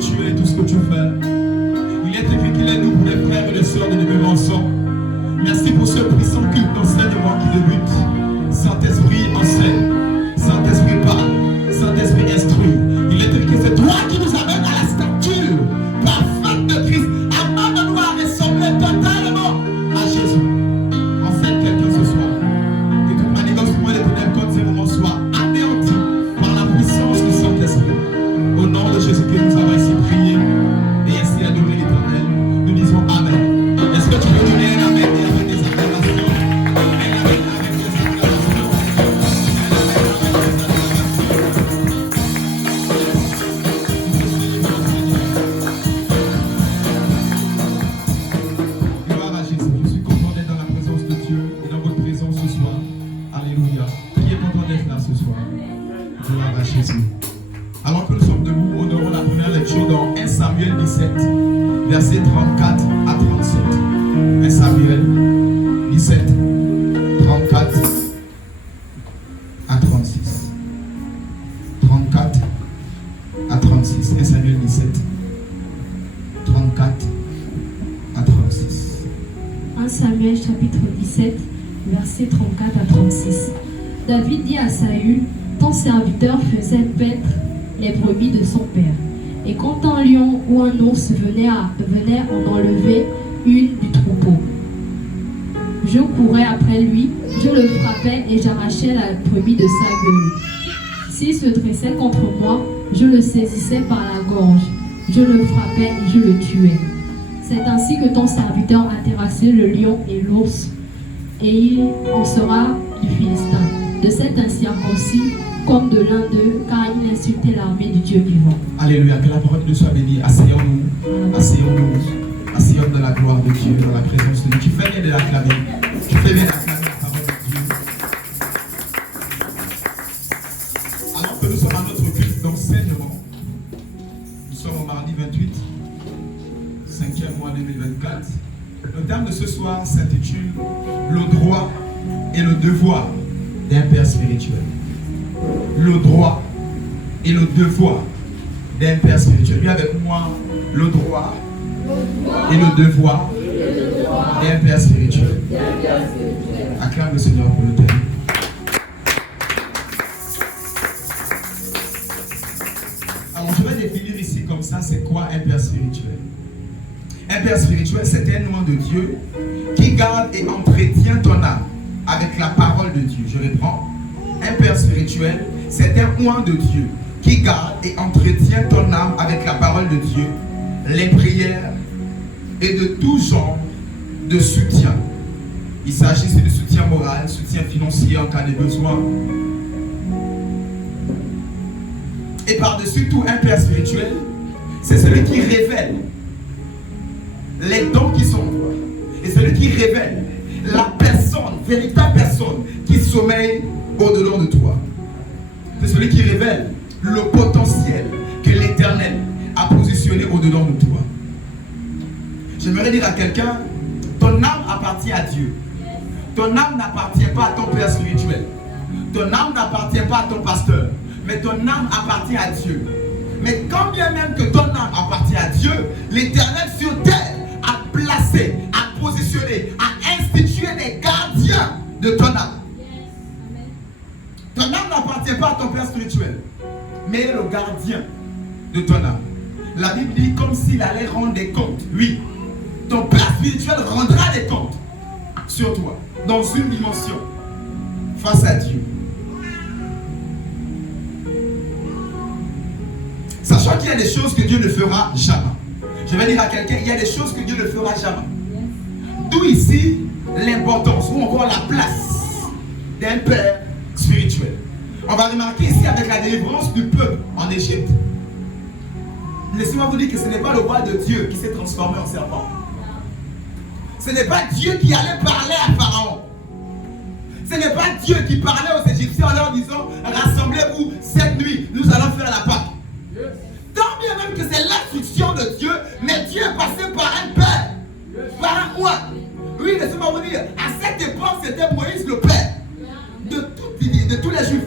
tu es et tout ce que tu fais. Il est écrit qu'il est nous pour les frères et les sœurs de nous ensemble. Merci pour ce puissant culte d'enseignement qui débute. Saint-Esprit enseigne, Saint-Esprit parle, Saint-Esprit instruit. Il est écrit que c'est toi qui nous amènes à la stature parfaite de Christ, afin de nous ressembler totalement à Jésus. Enseigne quelqu'un ce soir. Et toute manigance pour moi de tenir compte ces moments soient anéantis par la puissance du Saint-Esprit. Au nom de Jésus que nous avons ainsi prié et ainsi adoré l'Éternel, nous disons Amen. Est-ce que tu veux donner un Amen et avec des acclamations? Gloire à Jésus. Je suis content d'être dans la présence de Dieu et dans votre présence ce soir. Alléluia. Qui est content d'être là ce soir? Gloire à Jésus. Alors que nous sommes debout, honorons la première lecture dans 1 Samuel 17, versets 34 à 37. 1 Samuel 17, 34 à 36. 34 à 36. 1 Samuel 17, 34 à 36. 1 Samuel chapitre 17, versets 34 à 36. David dit à Saül, ton serviteur faisait paître les brebis de son père. Et quand un lion ou un ours venait en enlever une du troupeau, je courais après lui, je le frappais et j'arrachais la brebis de sa gueule. S'il se dressait contre moi, je le saisissais par la gorge, je le frappais et je le tuais. C'est ainsi que ton serviteur a terrassé le lion et l'ours, et il en sera du Philistin, de cet incirconcis comme de l'un d'eux, car il insultait l'armée du Dieu vivant. Alléluia, que la parole de soit bénie. Asseyons-nous, asseyons-nous, asseyons dans la gloire de Dieu, dans la présence de Dieu. Tu fais bien de l'acclamer. Tu fais bien d'acclamer la parole de Dieu. Alors que nous sommes à notre culte d'enseignement, nous sommes au mardi 28, 5e mois 2024. Le terme de ce soir s'intitule le droit et le devoir d'un père spirituel. Le droit et le devoir d'un père spirituel. Lui avec moi, le droit et le devoir d'un père spirituel. Acclame le Seigneur pour le thème. Alors je vais définir ici comme ça, c'est quoi un père spirituel? Un père spirituel, c'est un nom de Dieu qui garde et entretient ton âme avec la parole de Dieu. Je reprends. Un père spirituel, c'est un oint de Dieu qui garde et entretient ton âme avec la parole de Dieu, les prières et de tout genre de soutien. Il s'agit de soutien moral, soutien financier en cas de besoin. Et par-dessus tout, un père spirituel, c'est celui qui révèle les dons qui sont en toi. Et celui qui révèle la personne, véritable personne qui sommeille au-delà de toi. C'est celui qui révèle le potentiel que l'Éternel a positionné au-delà de toi. J'aimerais dire à quelqu'un, ton âme appartient à Dieu. Ton âme n'appartient pas à ton père spirituel. Ton âme n'appartient pas à ton pasteur. Mais ton âme appartient à Dieu. Mais quand bien même que ton âme appartient à Dieu, l'Éternel sur terre a placé, a positionné, a institué des gardiens de ton âme. Ton âme n'appartient pas à ton père spirituel, mais le gardien de ton âme. La Bible dit comme s'il allait rendre des comptes. Oui, ton père spirituel rendra des comptes sur toi, dans une dimension, face à Dieu. Sachant qu'il y a des choses que Dieu ne fera jamais. Je vais dire à quelqu'un, il y a des choses que Dieu ne fera jamais. D'où ici l'importance ou encore la place d'un père spirituel. On va remarquer ici avec la délivrance du peuple en Égypte. Laissez-moi vous dire que ce n'est pas le roi de Dieu qui s'est transformé en serpent. Ce n'est pas Dieu qui allait parler à Pharaon. Ce n'est pas Dieu qui parlait aux Égyptiens en leur disant rassemblez-vous cette nuit, nous allons faire la Pâque. Tant bien même que c'est l'instruction de Dieu, mais Dieu est passé par un père, par un roi. Oui, laissez-moi vous dire, à cette époque, c'était Moïse le père de tous les Juifs.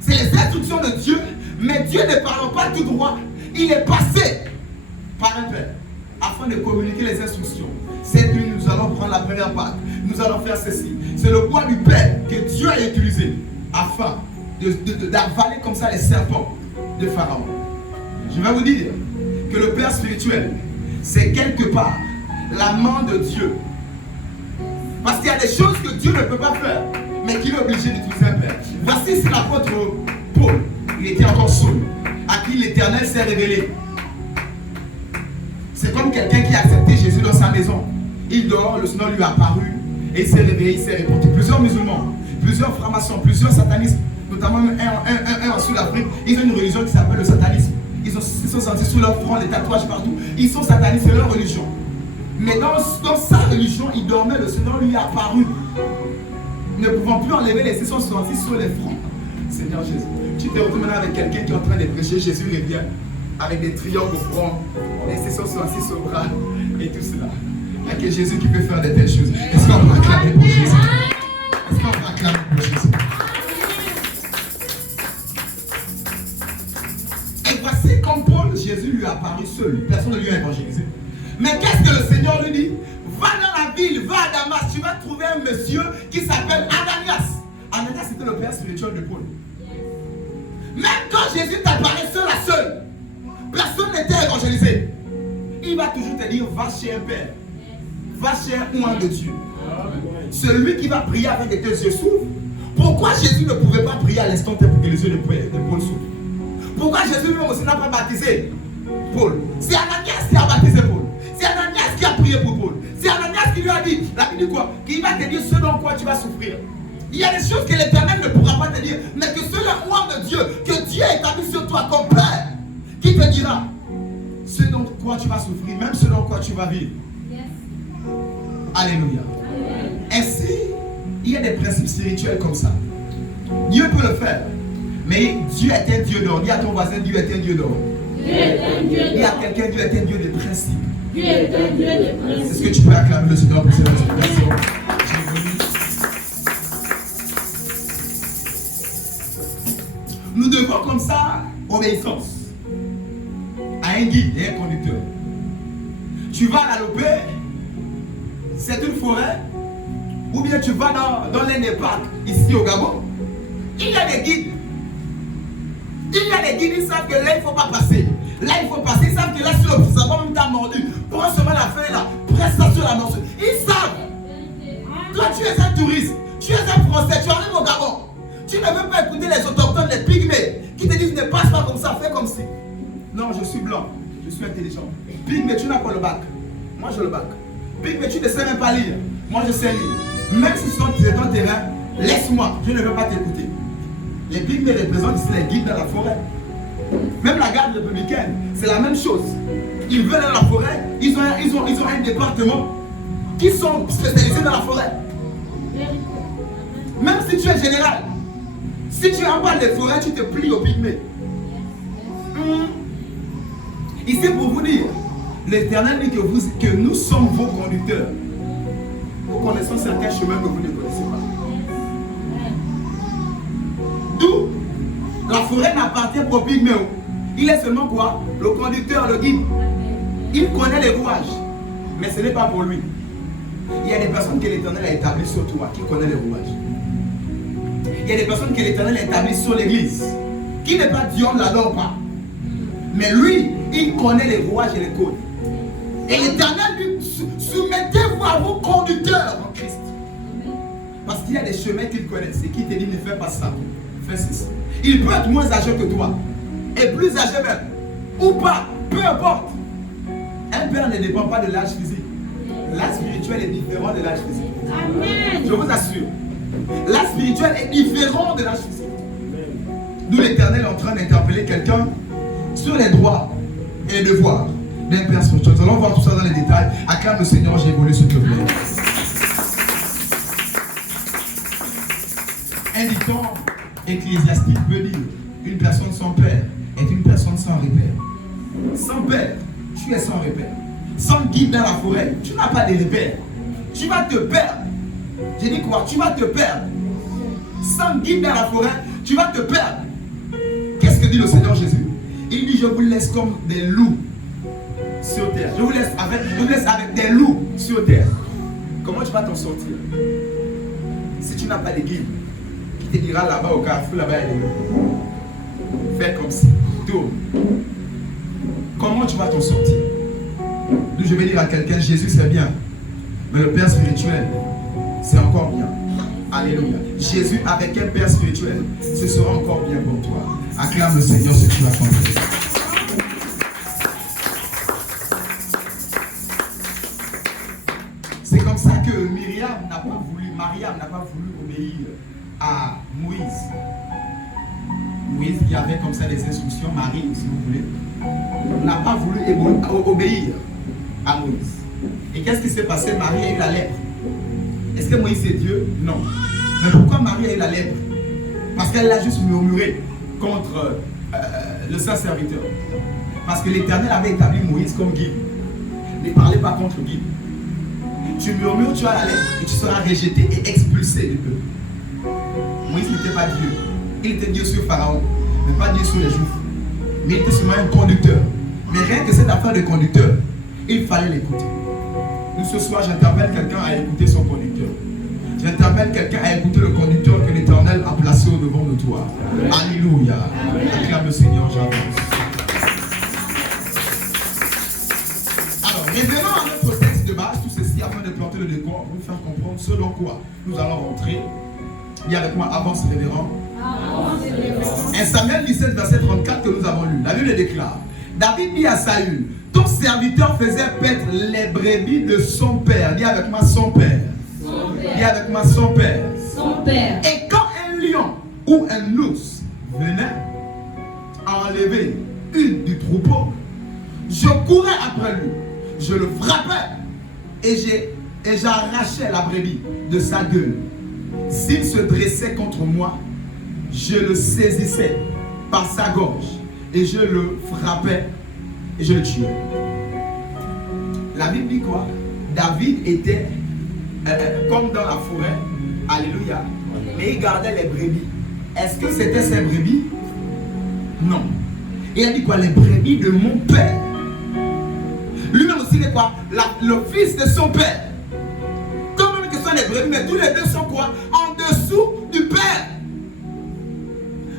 C'est les instructions de Dieu, Mais Dieu ne parle pas tout droit. Il est passé par un père afin de communiquer les instructions. Cette nuit, nous allons prendre la première Pâque. Nous allons faire ceci. C'est le bois du Père que Dieu a utilisé afin d'avaler comme ça les serpents de Pharaon. Je vais vous dire que le Père spirituel, c'est quelque part la main de Dieu. Parce qu'il y a des choses que Dieu ne peut pas faire, mais qu'il est obligé d'utiliser un Père. Voici ici l'apôtre Paul. Il était encore Saul, à qui l'Éternel s'est révélé. C'est comme quelqu'un qui a accepté Jésus dans sa maison. Il dort, le Seigneur lui a apparu, et il s'est réveillé, il s'est répandu. Plusieurs musulmans, plusieurs francs-maçons, plusieurs satanismes, notamment un en Sud-Afrique, ils ont une religion qui s'appelle le satanisme. Ils sont sentis sous leur front, des tatouages partout. Ils sont satanistes, c'est leur religion. Mais dans sa religion, il dormait, le Seigneur lui a apparu. Ne pouvant plus enlever les 666 sur les fronts. Seigneur Jésus, tu te retrouves maintenant avec quelqu'un qui est en train de prêcher, Jésus revient, avec des triomphes au front, les 666 au bras, et tout cela. Il n'y a que Jésus qui peut faire de telles choses. Est-ce qu'on va acclamer pour Jésus? Est-ce qu'on va acclamer pour Jésus? Et voici comme Paul, Jésus lui a apparu seul. Personne ne lui a évangélisé. Mais qu'est-ce que le Seigneur lui dit? Va dans la ville, va à Damas, tu vas trouver un monsieur qui s'appelle Ananias. Ananias c'était le père spirituel de Paul. Même quand Jésus t'apparaît seul à seul, personne n'était évangélisé. Il va toujours te dire, va chez un père. Va chez un oint de Dieu. Celui qui va prier avec que tes yeux s'ouvrent. Pourquoi Jésus ne pouvait pas prier à l'instant pour que les yeux de Paul s'ouvrent? Pourquoi Jésus lui aussi n'a pas baptisé Paul? C'est Ananias qui a baptisé Paul. C'est Ananias qui a prié pour Paul. C'est Ananias qui lui a dit, la Bible dit quoi? Qu'il va te dire ce dont quoi tu vas souffrir. Il y a des choses que l'Éternel ne pourra pas te dire, mais que c'est le roi de Dieu, que Dieu a établi sur toi comme Père, qui te dira ce dont quoi tu vas souffrir, même ce dont quoi tu vas vivre. Yes. Alléluia. Ainsi, il y a des principes spirituels comme ça. Dieu peut le faire, mais Dieu est un Dieu d'ordre. Dis à ton voisin, Dieu est un Dieu d'ordre. Dis à quelqu'un, Dieu est un Dieu de principe. Dieu est un Dieu de principe. Est-ce que tu peux acclamer le Seigneur pour cette explication? Nous devons comme ça obéissance à un guide et un conducteur. Tu vas à l'Alopé, c'est une forêt, ou bien tu vas dans l'un des parcs ici au Gabon. Il y a des guides. Il y a des guides, ils savent que là il ne faut pas passer. Là il faut passer, ils savent que là sur le savon même t'as mordu. Prends seulement la feuille là, presse ça sur la morsure. Ils savent. Toi tu es un touriste, tu es un Français, tu arrives au Gabon. Tu ne veux pas écouter les autochtones, les pygmées, qui te disent ne passe pas comme ça, fais comme si. Non, je suis blanc, je suis intelligent. Pygmée, tu n'as pas le bac. Moi j'ai le bac. Pygmée, tu ne sais même pas lire. Moi je sais lire. Même si c'est ton terrain, laisse-moi, je ne veux pas t'écouter. Les pygmées représentent ici les guides dans la forêt. Même la garde républicaine, c'est la même chose. Ils veulent dans la forêt, ils ont un département qui sont spécialisés dans la forêt. Même si tu es général, si tu en parles des forêts, tu te plies aux pygmées. Ici pour vous dire, l'Éternel dit que nous sommes vos conducteurs. Nous connaissons certains chemins que vous ne connaissez pas. D'où la forêt n'appartient pas aux pygmées. Il est seulement quoi? Le conducteur, le guide. Il connaît les rouages, mais ce n'est pas pour lui. Il y a des personnes que l'Éternel a établies sur toi qui connaissent les rouages. Il y a des personnes que l'Éternel a établies sur l'église, qui n'est pas Dieu, ne l'adore pas. Mais lui, il connaît les rouages et les codes. Et l'Éternel lui soumettez-vous à vos conducteurs en Christ. Parce qu'il y a des chemins qu'il connaît, et qui te dit ne fais pas ça, fais ceci. Il peut être moins âgé que toi, et plus âgé même, ou pas, peu importe. Un père ne dépend pas de l'âge physique. L'âge spirituel est différent de l'âge physique. Amen. Je vous assure. L'âge spirituel est différent de l'âge physique. D'où l'Éternel est en train d'interpeller quelqu'un sur les droits et les devoirs d'un père spirituel. Nous allons voir tout ça dans les détails. Acclame le Seigneur, j'ai évolué s'il te plaît. Un dicton ecclésiastique veut dire une personne sans père est une personne sans repère. Sans père, tu es sans repère. Sans guide dans la forêt, tu n'as pas de repère. Tu vas te perdre. J'ai dit quoi? Tu vas te perdre. Sans guide dans la forêt, tu vas te perdre. Qu'est-ce que dit le Seigneur Jésus? Il dit, je vous laisse comme des loups sur terre. Je vous laisse avec des loups sur terre. Comment tu vas t'en sortir? Si tu n'as pas de guide qui te dira là-bas au carrefour, là-bas il y a des loups. Fais comme si. Tourne. Comment tu vas t'en sortir? Donc je vais dire à quelqu'un, Jésus c'est bien, mais le Père spirituel, c'est encore bien. Alléluia. Jésus avec un Père spirituel, ce sera encore bien pour toi. Acclame le Seigneur ce que tu vas compris. C'est comme ça que Mariam n'a pas voulu obéir à Moïse. Moïse qui avait comme ça des instructions, Marie si vous voulez, n'a pas voulu obéir à Moïse. Et qu'est-ce qui s'est passé? Marie a eu la lèpre. Est-ce que Moïse est Dieu? Non. Mais pourquoi Marie a eu la lèpre? Parce qu'elle a juste murmuré contre le Saint-Serviteur. Parce que l'Éternel avait établi Moïse comme guide. Ne parlez pas contre guide. Tu murmures, tu as la lèpre et tu seras rejeté et expulsé du peuple. Moïse n'était pas Dieu. Il était Dieu sur Pharaon, mais pas Dieu sur les Juifs. Mais il était seulement un conducteur. Mais rien que cette affaire de conducteur, il fallait l'écouter. Nous ce soir, j'interpelle quelqu'un à écouter son conducteur. J'interpelle quelqu'un à écouter le conducteur que l'Éternel a placé au devant de toi. Amen. Alléluia. Acclame le Seigneur, j'avance. Alors, revenons à notre texte de base, tout ceci afin de planter le décor, pour vous faire comprendre ce dans quoi nous allons rentrer. Dis avec moi, avance révérend. 1 Samuel 17, verset 34 que nous avons lu. La Bible déclare, David dit à Saül, ton serviteur faisait paître les brebis de son père. Dis avec moi son père. Dis avec moi son père. Son père. Et quand un lion ou un ours venait enlever une du troupeau, je courais après lui, je le frappais et j'arrachais la brebis de sa gueule. S'il se dressait contre moi, je le saisissais par sa gorge et je le frappais et je le tuais. La Bible dit quoi? David était comme dans la forêt, alléluia, mais il gardait les brebis. Est-ce que c'était ses brebis? Non. Et il a dit quoi? Les brebis de mon père. Lui-même aussi, il est quoi? Le fils de son père. Comme même que ce sont les brebis, mais tous les deux sont quoi? En dessous du père.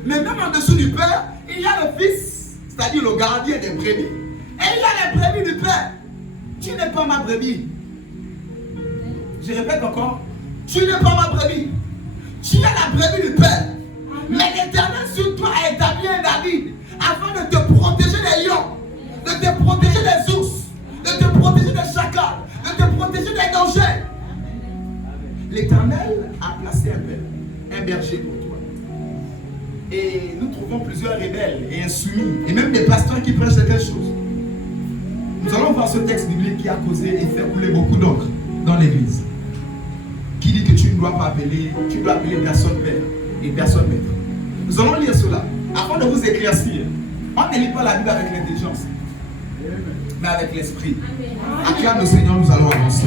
Mais même en dessous du père, il y a le fils, c'est-à-dire le gardien des brebis. Et il y a les brebis du père. Tu n'es pas ma brebis. Je répète encore. Tu n'es pas ma brebis. Tu es la brebis du père. Mais l'Éternel sur toi a établi un David afin de te protéger des lions, de te protéger des ours, de te protéger des chacals, de te protéger des dangers. L'Éternel a placé un berger pour toi. Et nous trouvons plusieurs rebelles et insoumis, et même des pasteurs qui prêchent certaines choses. Nous allons voir ce texte biblique qui a causé et fait couler beaucoup d'encre dans l'église. Qui dit que tu ne dois pas appeler, tu dois appeler personne père et personne maître. Nous allons lire cela. Afin de vous éclaircir, on ne lit pas la Bible avec l'intelligence, mais avec l'esprit. Acclame le Seigneur, nous allons avancer.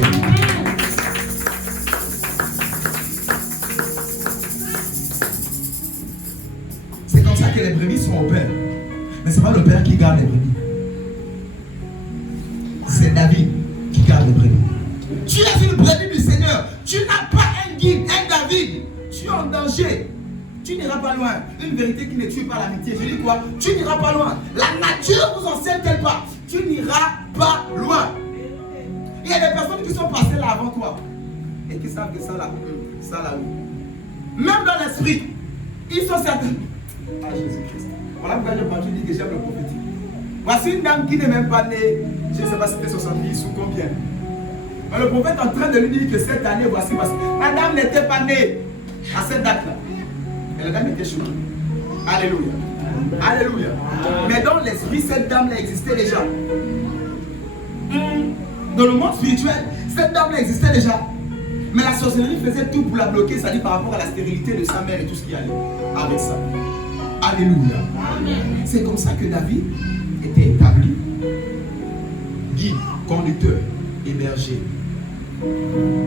C'est comme ça que les brebis sont au père. Mais ce n'est pas le père qui garde les brebis. C'est David qui garde les brebis. Tu es une brebis du Seigneur. Tu n'as pas un guide, un David. Tu es en danger. Tu n'iras pas loin. Une vérité qui ne tue pas l'amitié. Je dis quoi? Tu n'iras pas loin. La nature vous enseigne-t-elle pas? Tu n'iras pas loin. Il y a des personnes qui sont passées là avant toi et qui savent que ça là, oui. Même dans l'esprit, ils sont certains. Ah Jésus-Christ. Voilà pourquoi je dis que j'aime le prophétique. Voici une dame qui n'est même pas née, je ne sais pas si c'était 70 ou combien. Mais le prophète est en train de lui dire que cette année, voici. La dame n'était pas née à cette date-là. Et la dame était choquée. Alléluia. Alléluia. Mais dans l'esprit, cette dame-là existait déjà. Dans le monde spirituel, cette dame-là existait déjà. Mais la sorcellerie faisait tout pour la bloquer, c'est-à-dire par rapport à la stérilité de sa mère et tout ce qui allait avec ça. Alléluia. C'est comme ça que David était établi. Guide, conducteur et berger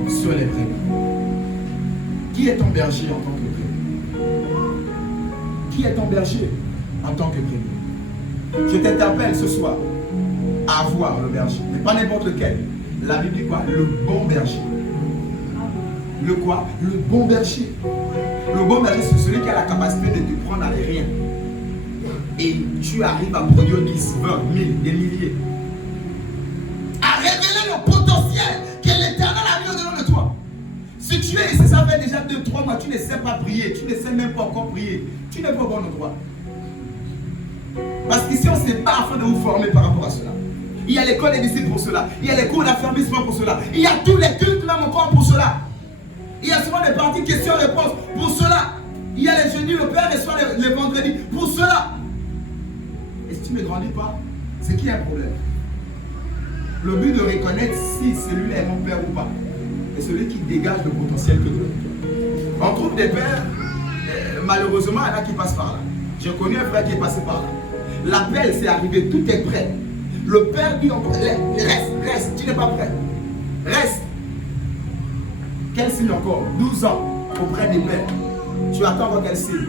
sur les brebis. Qui est ton berger en tant que brebis? Qui est ton berger en tant que brebis. Je t'interpelle ce soir à avoir le berger, mais pas n'importe lequel. La Bible dit quoi? Le bon berger. Le quoi? Le bon berger. Le bon berger, c'est celui qui a la capacité de te prendre à rien. Et tu arrives à produire 10, 20, 1000, des milliers. À révéler le potentiel que l'Éternel a mis au-dedans de toi. Si tu es ici, ça fait déjà 2-3 mois, tu ne sais pas prier, tu ne sais même pas encore prier, tu n'es pas au bon endroit. Parce qu'ici, on ne sait pas afin de vous former par rapport à cela. Il y a l'école des disciples pour cela. Il y a les cours d'affermissement pour cela. Il y a tous les cultes même encore pour cela. Il y a souvent des parties questions-réponses pour cela. Il y a les jeudis, le Père reçoit les vendredis pour cela. Et si tu ne grandis pas, c'est qu'il y a un problème. Le but de reconnaître si celui-là est mon père ou pas, est celui qui dégage le potentiel que Dieu a. On trouve des pères, malheureusement, il y en a qui passent par là. J'ai connu un frère qui est passé par là. L'appel, c'est arrivé, tout est prêt. Le père dit encore, reste, tu n'es pas prêt. Reste. Quel signe encore? 12 ans auprès des pères. Tu attends encore quel signe?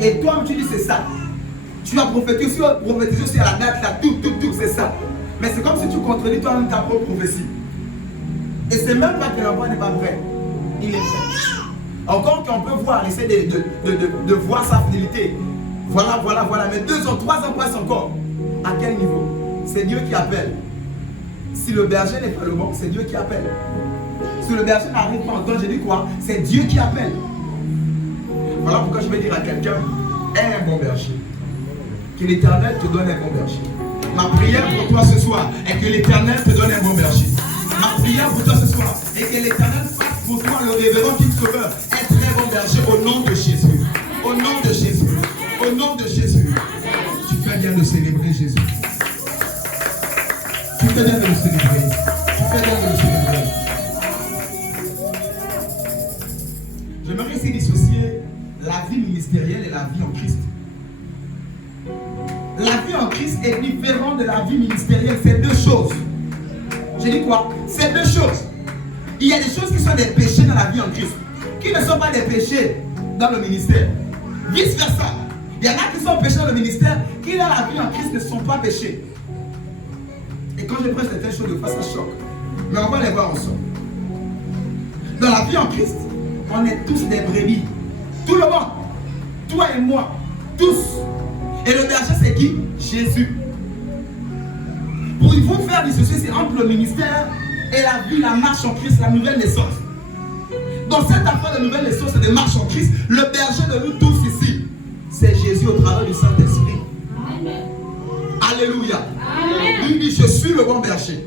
Et toi, tu dis c'est ça. Tu as prophétisé aussi à la date, là, tout, c'est ça. Mais c'est comme si tu contredis toi-même ta propre prophétie. Et c'est même pas que l'enfant n'est pas prêt. Il est prêt. Encore qu'on peut voir, essayer de voir sa fidélité. Voilà. Mais 2 ans, 3 ans passent encore. À quel niveau? C'est Dieu qui appelle. Si le berger n'est pas le bon, c'est Dieu qui appelle. Si le berger n'arrive pas en temps, je dis quoi? C'est Dieu qui appelle. Voilà pourquoi je vais dire à quelqu'un, aie un bon berger. Que l'Éternel te donne un bon berger. Ma prière pour toi ce soir est que l'Éternel te donne un bon berger. Ma prière pour toi ce soir est que l'Éternel fasse pour toi le révérend King Sauveur un très bon berger au nom de Jésus. Au nom de Jésus. Au nom de Jésus. Tu fais bien de célébrer Jésus. Tu fais bien de le célébrer. Tu fais bien de le célébrer. J'aimerais ici dissocier la vie ministérielle et la vie en Christ. La vie en Christ est différente de la vie ministérielle. C'est 2 choses. Je dis quoi? C'est 2 choses. Il y a des choses qui sont des péchés dans la vie en Christ, qui ne sont pas des péchés dans le ministère. Vice versa. Il y en a qui sont péchés dans le ministère, qui dans la vie en Christ ne sont pas péchés. Et quand je prêche certaines choses de face, ça choque. Mais on va les voir ensemble. Dans la vie en Christ, on est tous des brebis. Tout le monde. Toi et moi. Tous. Et le berger, c'est qui? Jésus. Pour vous faire dissocier, c'est entre le ministère et la vie, la marche en Christ, la nouvelle naissance. Dans cette affaire de nouvelle naissance et de marche en Christ, le berger de nous tous ici, c'est Jésus au travers du Saint-Esprit. Amen. Alléluia. Amen. Il dit, je suis le bon berger.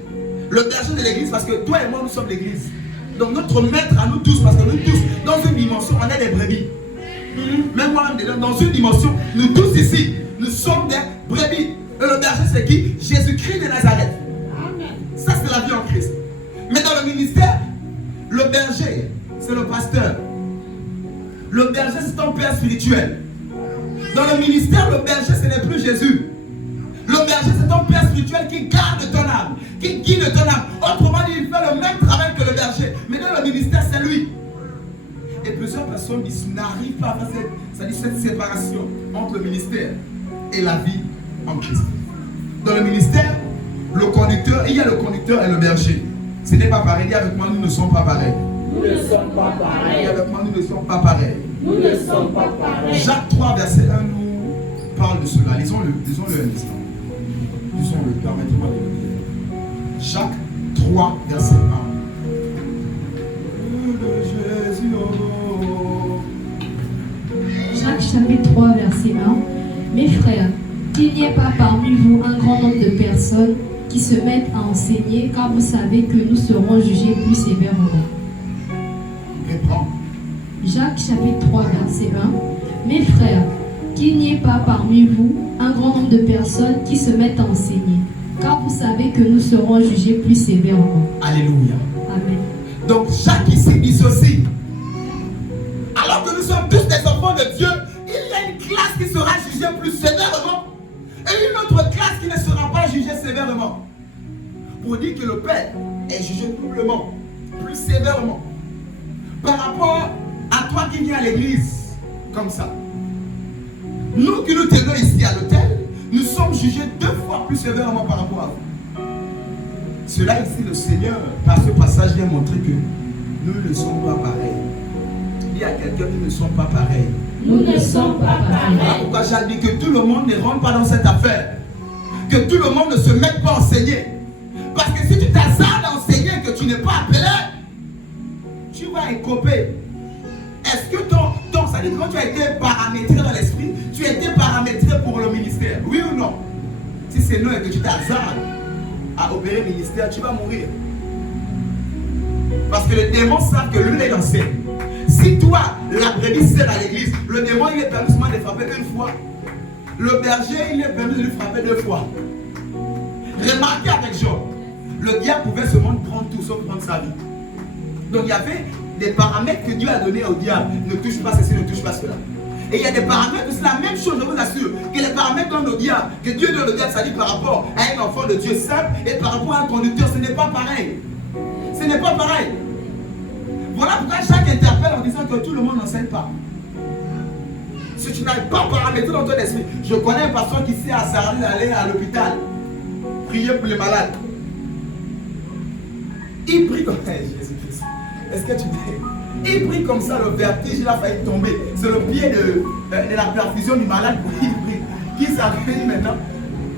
Le berger de l'église, parce que toi et moi, nous sommes l'église. Donc notre maître à nous tous, parce que nous tous, dans une dimension, on est des brebis. Même moi, dans une dimension, nous tous ici, nous sommes des brebis. Et le berger, c'est qui? Jésus-Christ de Nazareth. Amen. Ça, c'est la vie en Christ. Mais dans le ministère, le berger, c'est le pasteur. Le berger, c'est ton père spirituel. Dans le ministère, le berger, ce n'est plus Jésus. Le berger, c'est ton père spirituel qui garde ton âme, qui guide ton âme. Autrement dit, il fait le même travail que le berger. Mais dans le ministère, c'est lui. Et plusieurs personnes n'arrivent pas à faire cette séparation entre le ministère et la vie en Christ. Dans le ministère, le conducteur, il y a le conducteur et le berger. Ce n'est pas pareil. Dis avec moi, nous ne sommes pas pareils. Nous ne sommes pas pareils. Dis avec moi, nous ne sommes pas pareils. Nous ne sommes pas pareils. Jacques 3, verset 1 nous parle de cela. Lisons-le un instant. Lisons-le, permettez-moi de le lire. Jacques 3, verset 1. Jacques chapitre 3, verset 1. Mes frères, qu'il n'y ait pas parmi vous un grand nombre de personnes qui se mettent à enseigner, car vous savez que nous serons jugés plus sévèrement. Reprends. Jacques chapitre 3, verset 1. Mes frères, qu'il n'y ait pas parmi vous un grand nombre de personnes qui se mettent à enseigner, car vous savez que nous serons jugés plus sévèrement. Alléluia. Amen. Donc Jacques ici dissocie. Alors que nous sommes tous des enfants de Dieu, il y a une classe qui sera jugée plus sévèrement et une autre classe qui ne sera pas jugée sévèrement. Pour dire que le Père est jugé doublement, plus sévèrement, par rapport à toi qui viens à l'église comme ça. Nous qui nous tenons ici à l'hôtel, nous sommes jugés 2 fois plus sévèrement par rapport à vous. Cela ici, le Seigneur, par ce passage, vient montrer que nous ne sommes pas pareils. Il y a quelqu'un qui ne sont pas pareils. Nous ne sommes pas Voilà pareils. pourquoi j'ai dit que tout le monde ne rentre pas dans cette affaire. Que tout le monde ne se mette pas à enseigner. Parce que si tu t'hasardes à enseigner que tu n'es pas appelé, tu vas écoper. Est-ce que ça dit que quand tu as été paramétré dans l'esprit, tu as été paramétré pour le ministère? Oui ou non? Si c'est non et que tu t'hasardes à opérer le ministère, tu vas mourir. Parce que les démons savent que lui, il enseigne. Si toi, la brebis sert à l'église, le démon, il est permis seulement de frapper 1 fois. Le berger, il est permis de lui frapper 2 fois. Remarquez avec Job, le diable pouvait seulement prendre tout sauf prendre sa vie. Donc il y avait des paramètres que Dieu a donnés au diable. Ne touche pas ceci, ne touche pas cela. Et il y a des paramètres, c'est la même chose, je vous assure, que les paramètres donnent au diable, que Dieu donne au diable, ça dit par rapport à un enfant de Dieu simple et par rapport à un conducteur, ce n'est pas pareil. Ce n'est pas pareil. Voilà pourquoi chaque interpelle en disant que tout le monde n'enseigne pas. Si tu n'arrives pas à paramétrer dans ton esprit, je connais un pasteur qui s'est hasardé d'aller à l'hôpital, prier pour les malades. Il prie comme ça, Jésus-Christ. Est-ce que tu dis? Il prie comme ça, le vertige, il a failli tomber. C'est le pied de la perfusion du malade il prie. Qui s'appelle maintenant?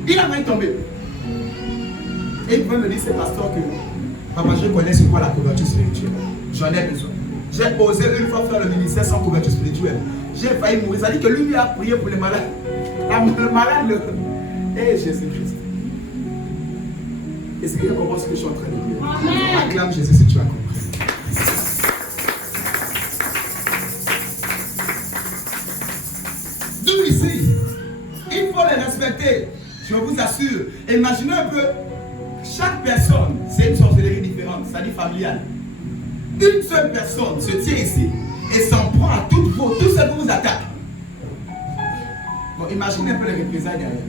Il a failli tomber. Et il peut me dire, c'est pasteur que papa, je connais c'est quoi la couverture spirituelle. J'en ai besoin. J'ai osé une fois faire le ministère sans couverture spirituelle. J'ai failli mourir. Ça dit que lui a prié pour les malades. Le malade, Eh Jésus-Christ. Est-ce que tu comprends ce que je suis en train de dire? Amen. Acclame Jésus si tu as compris. D'où ici, il faut les respecter. Je vous assure. Imaginez un peu, chaque personne, c'est une sorcellerie différente, c'est-à-dire familiale. Une seule personne se tient ici et s'en prend à toutes vos, tout ce qui vous attaque. Bon, imaginez un peu les représailles derrière.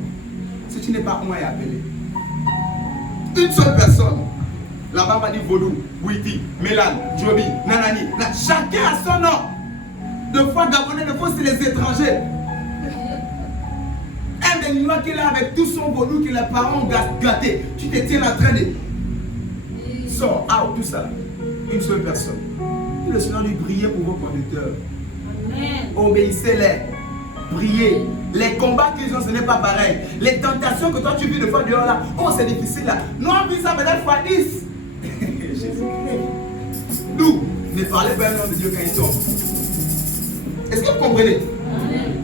Si tu n'es pas moi et appelé. Une seule personne. Là-bas, on va dire Vaudou, Witi, Mélan, Joby, Nanani. Là, chacun a son nom. De fois Gabonais, de fois c'est les étrangers. Un Béninois qui est là avec tout son Vaudou que les parents ont gâté. Tu te tiens en train de. Sors, out, tout ça. Une seule personne. Et le Seigneur dit priez pour vos conducteurs. Obéissez-les. Priez. Les combats qu'ils ont, ce n'est pas pareil. Les tentations que toi tu vis de fois dehors là, oh c'est difficile là. Nous on vit ça peut-être fois 10. Nous, ne parlez pas un nom de Dieu quand il tombe. Est-ce que vous comprenez?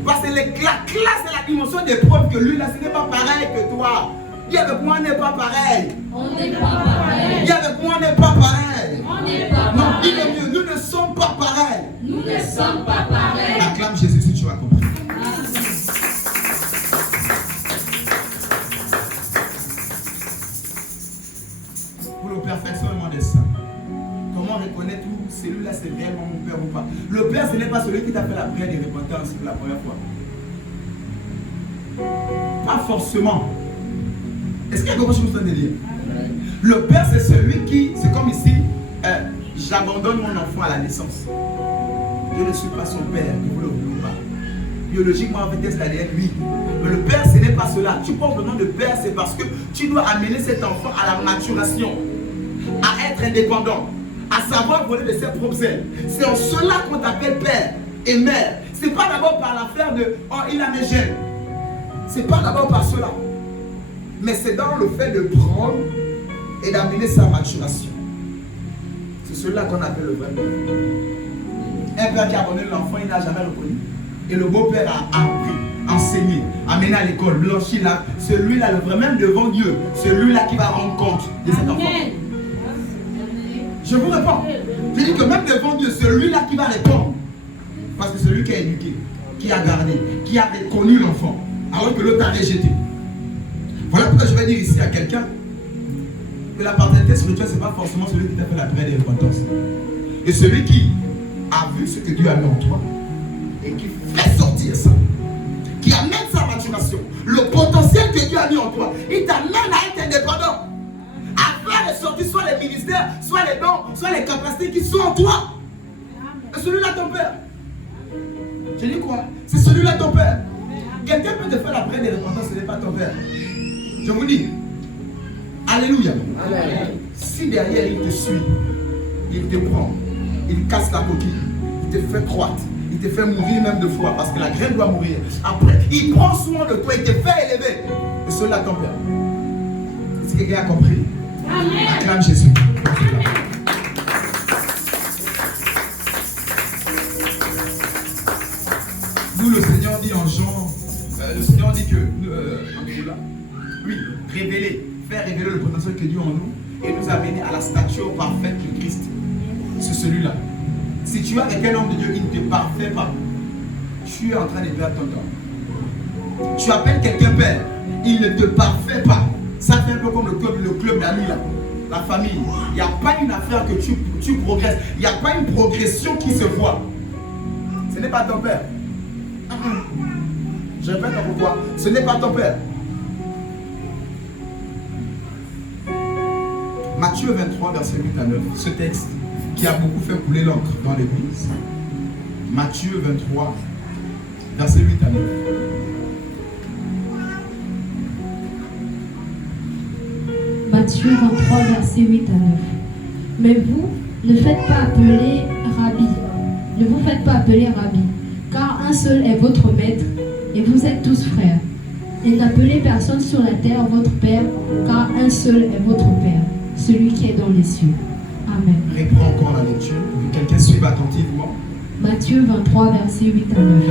Parce que la classe et la dimension d'épreuve que lui là, ce n'est pas pareil que toi. Dis avec moi, on n'est pas pareil. On n'est pas pareil. Dis avec moi, on n'est pas pareil. On n'est pas Non, dis pareil. le mieux, nous ne sommes pas pareils. Nous ne sommes pas pareils. Acclame Jésus si tu as compris. Pour le perfectionnement des saints, comment reconnaître où celui-là c'est réellement mon Père ou pas? Le Père, ce n'est pas celui qui t'a fait la prière de repentance pour la première fois. Pas forcément. Est-ce qu'il y a quelque chose que je suis en train de dire? Le Père, c'est celui qui, c'est comme ici, j'abandonne mon enfant à la naissance. Je ne suis pas son père, que vous le voulez ou pas. Biologiquement, en fait, c'est l'ADN, oui. Mais le Père, ce n'est pas cela. Tu portes le nom de Père, c'est parce que tu dois amener cet enfant à la maturation, à être indépendant, à savoir voler de ses propres ailes. C'est en cela qu'on t'appelle Père et Mère. Ce n'est pas d'abord par l'affaire de « Oh, il a mes gènes ». Ce n'est pas d'abord par cela. Mais c'est dans le fait de prendre et d'amener sa maturation. C'est cela qu'on appelle le vrai père. Un père qui a abandonné l'enfant, il n'a jamais reconnu. Et le beau-père a appris, enseigné, amené à l'école, blanchi là. Celui-là, le vrai, même devant Dieu, celui-là qui va rendre compte de cet enfant. Je vous réponds. Je dis que même devant Dieu, celui-là qui va répondre. Parce que celui qui a éduqué, qui a gardé, qui a reconnu l'enfant, alors que l'autre a rejeté. Voilà pourquoi je vais dire ici à quelqu'un que la paternité spirituelle, ce n'est pas forcément celui qui t'a fait la prière de repentance. Et celui qui a vu ce que Dieu a mis en toi et qui fait sortir ça, qui amène sa maturation, le potentiel que Dieu a mis en toi, il t'amène à être indépendant, à faire ressortir soit les ministères, soit les dons, soit les capacités qui sont en toi. Et celui-là ton père. Je dis quoi? C'est celui-là ton père. Quelqu'un peut te faire la prière de repentance, ce n'est pas ton père. Je vous dis, alléluia. Amen. Si derrière il te suit, il te prend, il casse la coquille, il te fait croître, il te fait mourir même de foi, parce que la graine doit mourir. Après, il prend soin de toi, il te fait élever. Et cela ton père. Est-ce que quelqu'un a compris? Amen. Acclame Jésus. Nous, le Seigneur dit en Jean, le Seigneur dit que, oui, faire révéler le potentiel que Dieu en nous et nous amener à la stature parfaite de Christ. C'est celui-là. Si tu es avec un homme de Dieu qui ne te parfait pas, tu es en train de perdre ton temps. Tu appelles quelqu'un père, il ne te parfait pas. Ça fait un peu comme le club d'amis là, la famille. Il n'y a pas une affaire que tu progresses. Il n'y a pas une progression qui se voit. Ce n'est pas ton père. Je répète encore toi, ce n'est pas ton père. Matthieu 23, verset 8 à 9, ce texte qui a beaucoup fait couler l'encre dans l'église. Matthieu 23, verset 8 à 9. Matthieu 23, verset 8 à 9. Mais vous, ne faites pas appeler Rabbi. Ne vous faites pas appeler Rabbi, car un seul est votre maître, et vous êtes tous frères. Et n'appelez personne sur la terre votre Père, car un seul est votre Père, celui qui est dans les cieux. Amen. Reprends encore la lecture, que quelqu'un suive attentivement. Matthieu 23, verset 8 à 9.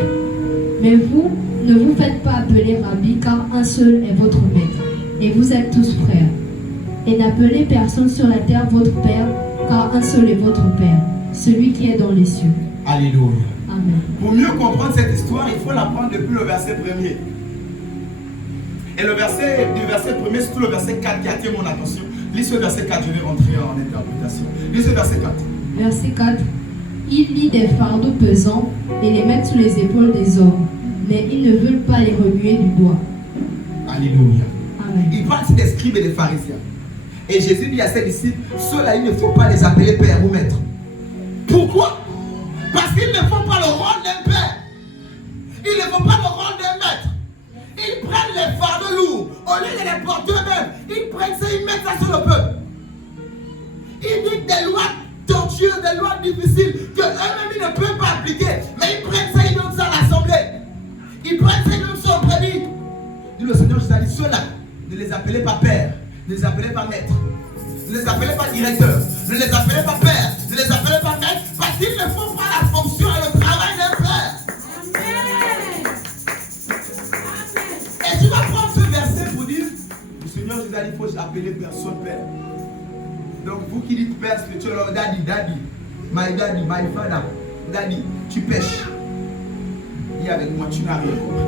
Mais vous, ne vous faites pas appeler Rabbi, car un seul est votre maître, et vous êtes tous frères. Et n'appelez personne sur la terre votre Père, car un seul est votre Père, celui qui est dans les cieux. Alléluia. Amen. Pour mieux comprendre cette histoire, il faut l'apprendre depuis le verset 1er. Et le verset 1er, surtout le verset 4 qui attire mon attention. Lis ce verset 4, je vais rentrer en interprétation. Lis ce verset 4. Verset 4. Ils lient des fardeaux pesants et les mettent sous les épaules des hommes, mais ils ne veulent pas les remuer du doigt. Alléluia. Amen. Il parle ici des scribes et des pharisiens. Et Jésus dit à ses disciples, ceux-là, il ne faut pas les appeler père ou maître. Pourquoi? Parce qu'ils ne font pas le rôle d'un père. Ils ne font pas le rôle d'un maître. Ils prennent les fardeaux lourds. Au lieu de les porter eux-mêmes, ils prennent ça, ils mettent ça sur le peuple. Ils disent des lois tortueuses, des lois difficiles que eux-mêmes ils ne peuvent pas appliquer. Mais ils prennent ça, ils donnent ça à l'assemblée. Ils prennent ça, ils donnent ça au prédit. Dit le Seigneur, je t'ai dit, ceux-là, ne les appelez pas père, ne les appelez pas maître, ne les appelez pas directeur, ne les appelez pas père, ne les appelez pas maître, parce qu'ils ne font pas la fonction et le travail d'un père. Et tu vas prendre ce verset pour dire, le Seigneur Jésus a dit, il faut appeler personne père. Donc vous qui dites père spirituel, daddy, my father, daddy, tu pêches. Dis avec moi, tu n'as rien compris.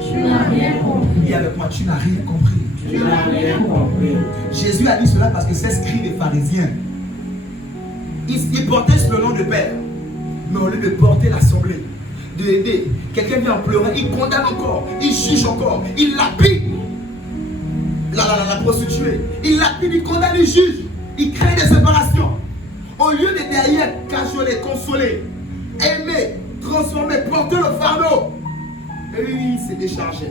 Tu n'as rien compris. Dis avec moi, tu n'as rien compris. Tu n'as rien compris. Jésus a dit cela parce que c'est scribes et pharisiens. Ils portaient le nom de père. Mais au lieu de porter l'assemblée, de aider, quelqu'un vient en pleurant, il condamne encore, il juge encore, il lapide la prostituée, il lapide, il condamne, il juge, il crée des séparations. Au lieu de derrière cajoler, consoler, aimer, transformer, porter le fardeau, et lui, il s'est déchargé.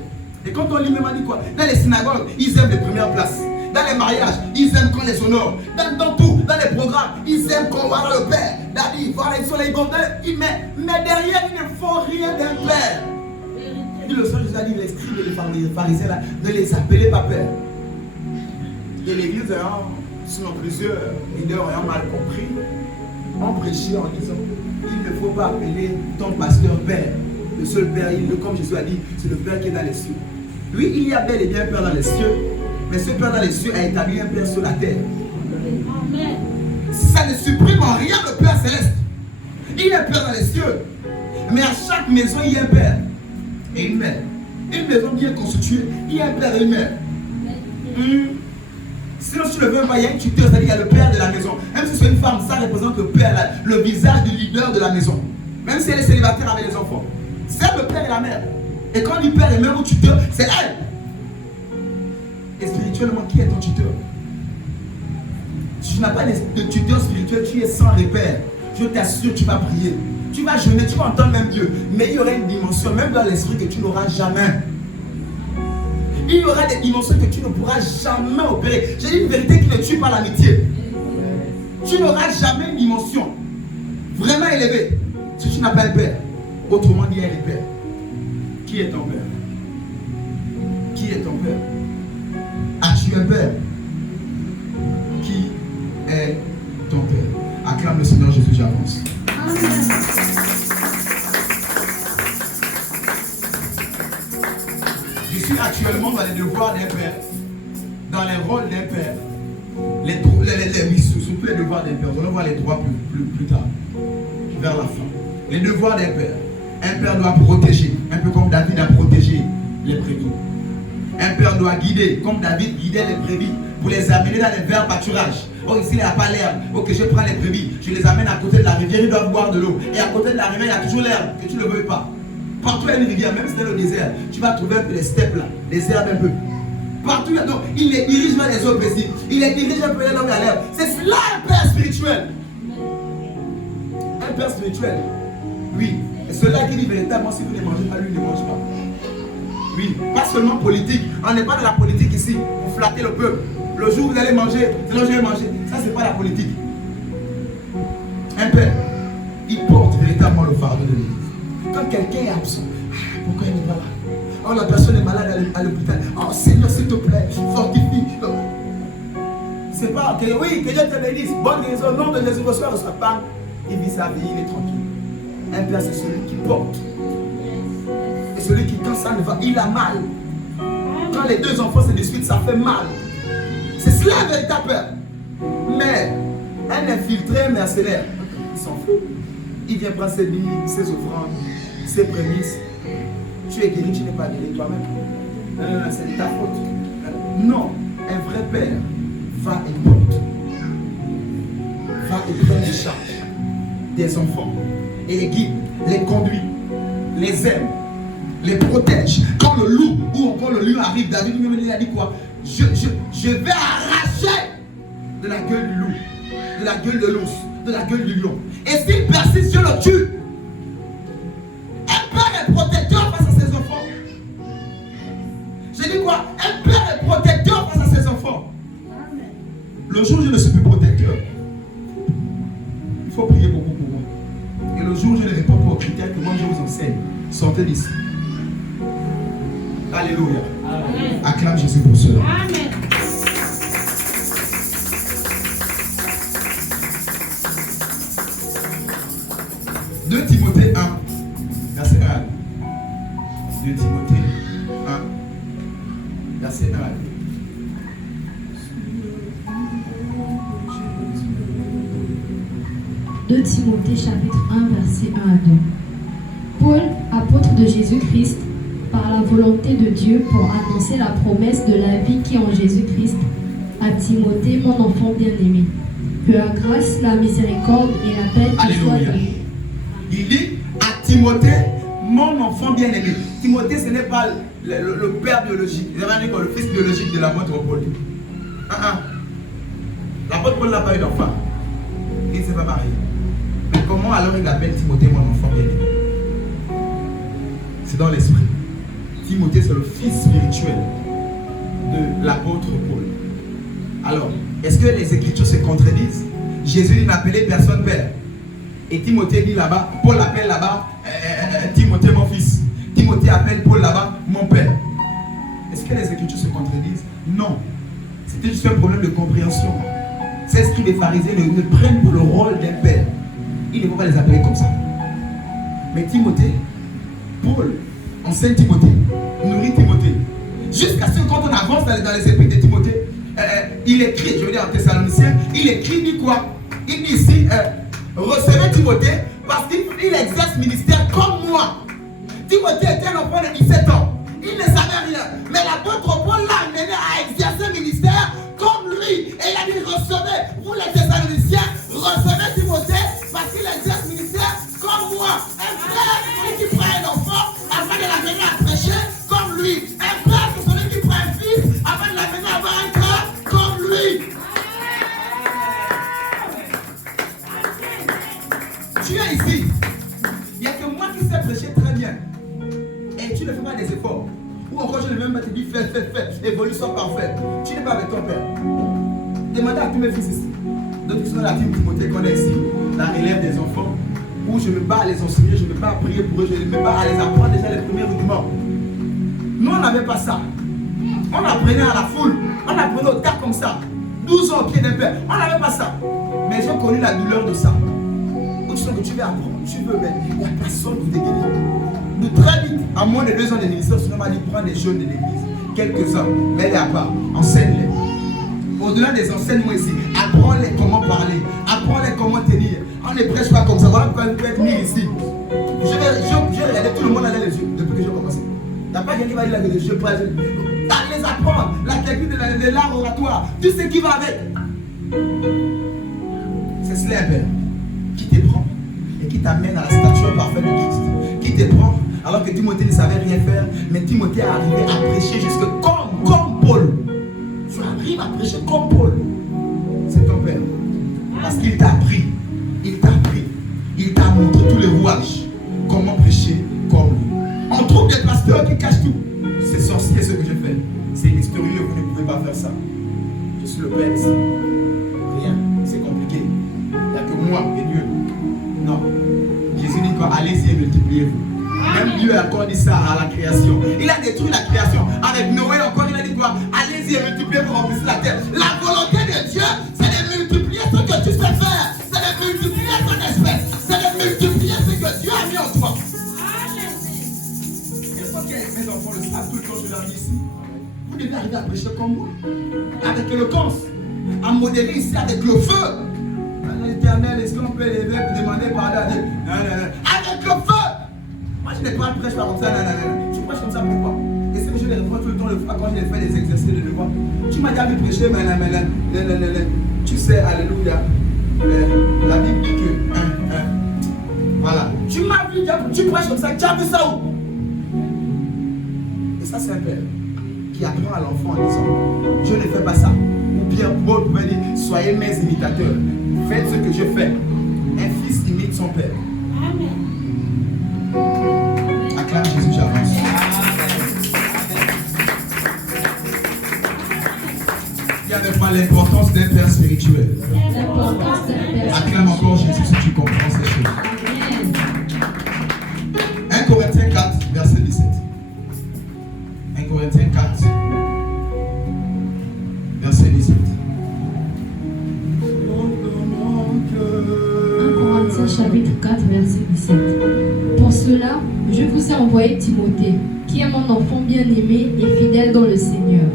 Et quand on lit même, on dit quoi? Dans les synagogues, ils aiment les premières places. Dans les mariages, ils aiment qu'on les honore. Dans tout, dans les programmes, ils aiment qu'on voit le père. Daddy, voilà, ils sont les bons. Mais derrière, ils ne font rien d'un père. Et le Seigneur Jésus a dit, les scribes et les pharisiens, là, ne les appelez pas père. Et l'église, selon plusieurs leaders ayant mal compris, ont prêché en disant, il ne faut pas appeler ton pasteur père. Le seul père, comme Jésus a dit, c'est le père qui est dans les cieux. Oui, il y a bel et bien un père dans les cieux, mais ce père dans les cieux a établi un père sur la terre. Amen. Ça ne supprime en rien le Père céleste. Il est père dans les cieux. Mais à chaque maison, il y a un père et une mère. Une maison bien constituée, il y a un père et une mère. Sinon, si tu ne le veux pas, il y a une tuteur, c'est-à-dire il y a le père de la maison. Même si c'est une femme, ça représente le père, le visage du leader de la maison. Même si elle est célibataire avec les enfants. C'est le père et la mère. Et quand on dit père et mère ou tuteur, c'est elle. Et spirituellement, qui est ton tuteur? Si tu n'as pas de tuteur spirituel, tu es sans repère. Je t'assure, tu vas prier. Tu vas jeûner, tu vas entendre même Dieu. Mais il y aura une dimension, même dans l'esprit, que tu n'auras jamais. il y aura des dimensions que tu ne pourras jamais opérer. J'ai dit une vérité qui ne tue pas l'amitié. Tu n'auras jamais une dimension vraiment élevée si tu n'as pas un père. Autrement dit, il y a un père. Qui est ton père? Qui est ton père? As-tu un père? Qui est ton père? Acclame le Seigneur Jésus, j'avance. Je suis actuellement dans les devoirs d'un père, dans les rôles d'un père. Surtout les devoirs d'un père. On va voir les droits plus tard, vers la fin. Les devoirs d'un père. Un père doit protéger, un peu comme David a protégé les brebis. Un père doit guider, comme David guidait les brebis, pour les amener dans les verts pâturages. Oh, ici il n'y a pas l'herbe. Ok, je prends les brebis, je les amène à côté de la rivière, ils doivent boire de l'eau. Et à côté de la rivière, il y a toujours l'herbe, que tu ne veux pas. Partout il y a une rivière, même si c'est le désert, tu vas trouver un peu les steppes là, les herbes un peu. Partout, donc, il les dirige vers les eaux paisibles. Il les dirige un peu vers l'herbe. C'est cela un père spirituel. Un père spirituel. Oui. Et cela qui dit véritablement, si vous ne mangez pas, lui ne mange pas. Oui. Pas seulement politique. On n'est pas dans la politique ici pour flatter le peuple. Le jour où vous allez manger, c'est là où je vais manger. Ça, c'est pas la politique. Un père, il porte véritablement le fardeau de l'église. Quand quelqu'un est absent, pourquoi il n'est pas là? Oh, la personne est malade à l'hôpital. Oh, Seigneur, s'il te plaît, fortifie. C'est pas que oui, que Dieu te bénisse. Bonne guérison, au nom de Jésus, reçoit pas. Il vit sa vie, il est tranquille. Un père, c'est celui qui porte. Et celui qui, quand ça ne va, il a mal. Quand les deux enfants se disputent, ça fait mal. C'est cela un véritable père. Mais un infiltré mercenaire, il s'en fout. Il vient prendre ses billes, ses offrandes, ses prémices. Tu es guéri, tu n'es pas guéri toi-même. C'est de ta faute. Non, un vrai père va et porte. Va et prend les charges des enfants. Et les guide, les conduit, les aime, les protège. Quand le loup ou encore le lion arrive, David lui-même il a dit quoi? Je vais arracher de la gueule du loup, de la gueule de l'ours, de la gueule du lion. Et s'il persiste, je le tue. Un père est protecteur face à ses enfants. J'ai dit quoi? Un père est protecteur face à ses enfants. Le jour où je ne suis plus protecteur, il faut prier beaucoup pour moi. Et le jour où je ne réponds pas aux critères que moi je vous enseigne, sortez d'ici. Alléluia. Amen. Acclame Jésus pour cela. Amen. De Timothée 1, verset 1. 2 Timothée 1, verset 1. 2 Timothée chapitre 1 verset 1 à 2. Paul, apôtre de Jésus-Christ, par la volonté de Dieu pour annoncer la promesse de la vie qui est en Jésus-Christ, à Timothée, mon enfant bien-aimé. Que la grâce, la miséricorde et la paix te soient données. Il dit à Timothée, mon enfant bien-aimé. Timothée, ce n'est pas le père biologique, le fils biologique de l'apôtre Paul. L'apôtre Paul n'a pas eu d'enfant. Il ne s'est pas marié. Mais comment alors il appelle Timothée mon enfant bien-aimé? C'est dans l'esprit. Timothée, c'est le fils spirituel de l'apôtre Paul. Alors, est-ce que les Écritures se contredisent? Jésus n'appelait personne père. Et Timothée dit là-bas, Paul appelle là-bas Timothée mon fils. Timothée appelle Paul là-bas mon père. Est-ce que les Écritures se contredisent? Non. C'était juste un problème de compréhension. C'est ce que les pharisiens ne prennent pour le rôle d'un père. Ils ne vont pas les appeler comme ça. Mais Timothée, Paul, enseigne Timothée, nourrit Timothée. Jusqu'à ce que quand on avance dans les épîtres de Timothée, il écrit, je veux dire en Thessaloniciens, il écrit, dit quoi? Il dit ici, recevez Timothée parce qu'il exerce ministère comme moi. Timothée était un enfant de 17 ans. Il ne savait rien. Mais l'apôtre Paul l'a amené à exercer ministère comme lui. Et il a dit, recevez, vous les Thessaloniciens, recevez Timothée parce qu'il exerce ministère comme moi. Un frère, c'est celui qui prend un enfant afin de l'amener à prêcher comme lui. Un père, c'est celui qui prend un fils afin de l'amener à avoir un cœur comme lui. Tu es ici. Il n'y a que moi qui sais prêcher très bien. Et tu ne fais pas des efforts. Ou encore même pas te dire fais, évolue, sois parfait. Tu n'es pas avec ton père. Demandez à tous mes fils ici. D'autres qui sont dans la team Timothée qu'on est ici, la relève des enfants, où je me bats à les enseigner, je me bats à prier pour eux, je me bats à les apprendre déjà les premiers rudiments. Nous, on n'avait pas ça. On apprenait à la foule, on apprenait au tas comme ça. 12 ans au pied d'un père, on n'avait pas ça. Mais j'ai connu la douleur de ça. Où tu sens que tu veux apprendre, tu veux, mais il n'y a personne pour t'aider. Nous, très vite, à moins de 2 ans de ministère, on m'a dit prends des jeunes de l'église, quelques-uns, mets-les à part, enseigne-les. Au-delà des enseignements ici, apprends-les comment parler, apprends-les comment tenir. On ne prêche pas comme ça, voilà pourquoi il peut être mis ici. Je regardé tout le monde dans les yeux depuis que j'ai commencé. Il n'y a pas quelqu'un qui va dire que je prêche. T'as les apprendre, la technique de l'art oratoire, tout ce qui va avec. C'est cela un père qui te prend et qui t'amène à la stature parfaite de Christ. Qui te prend alors que Timothée ne savait rien faire, mais Timothée est arrivé à prêcher jusque comme Paul. Tu arrives à prêcher comme Paul. C'est ton père. Parce qu'il t'a appris. Il t'a appris. Il t'a montré tous les rouages. Comment prêcher comme lui. On trouve des pasteurs qui cachent tout. C'est sorcier ce que je fais. C'est mystérieux, vous ne pouvez pas faire ça. Je suis le père ici. Rien. C'est compliqué. Il n'y a que moi et Dieu. Non. Jésus dit quoi? Allez-y et multipliez-vous. Même Dieu a encore dit ça à la création. Il a détruit la création. Avec Noé encore, il a dit quoi? Allez-y et multipliez-vous, remplissez la terre. La volonté de Dieu, c'est de multiplier ce que tu sais faire. C'est de multiplier ton espèce. C'est de multiplier ce que Dieu a mis en toi. Et ça que mes enfants le savent tout le temps, je leur dis ici. Vous devez arriver à prêcher comme moi. Avec éloquence. À modérer ici avec le feu. L'éternel, est-ce qu'on peut lever pour demander pardon à Dieu? Non, non, non. Avec le feu. Moi, je n'ai pas de prêche comme ça, non. Je prêche comme ça pourquoi? Et c'est que je les reprends tout le temps, quand je les fais des exercices de devoir. Tu m'as déjà vu prêcher, mais tu sais, alléluia. La Bible dit que. Voilà. Tu m'as vu, tu prêches comme ça, tu as vu ça où? Et ça, c'est un père qui apprend à l'enfant en disant je ne fais pas ça. Ou bien Paul pouvait dire soyez mes imitateurs. Faites ce que je fais. Un fils imite son père. Amen. Acclame Jésus, j'avance. Il y a avec moi l'importance d'un père spirituel. L'importance d'un père. Acclame encore Jésus si tu comprends ces choses. Amen. 1 Corinthiens 4, verset 17. 1 Corinthiens 4, verset 17. 1 Corinthiens chapitre 4, verset 17. Pour cela, je vous ai envoyé Timothée, qui est mon enfant bien-aimé et fidèle dans le Seigneur.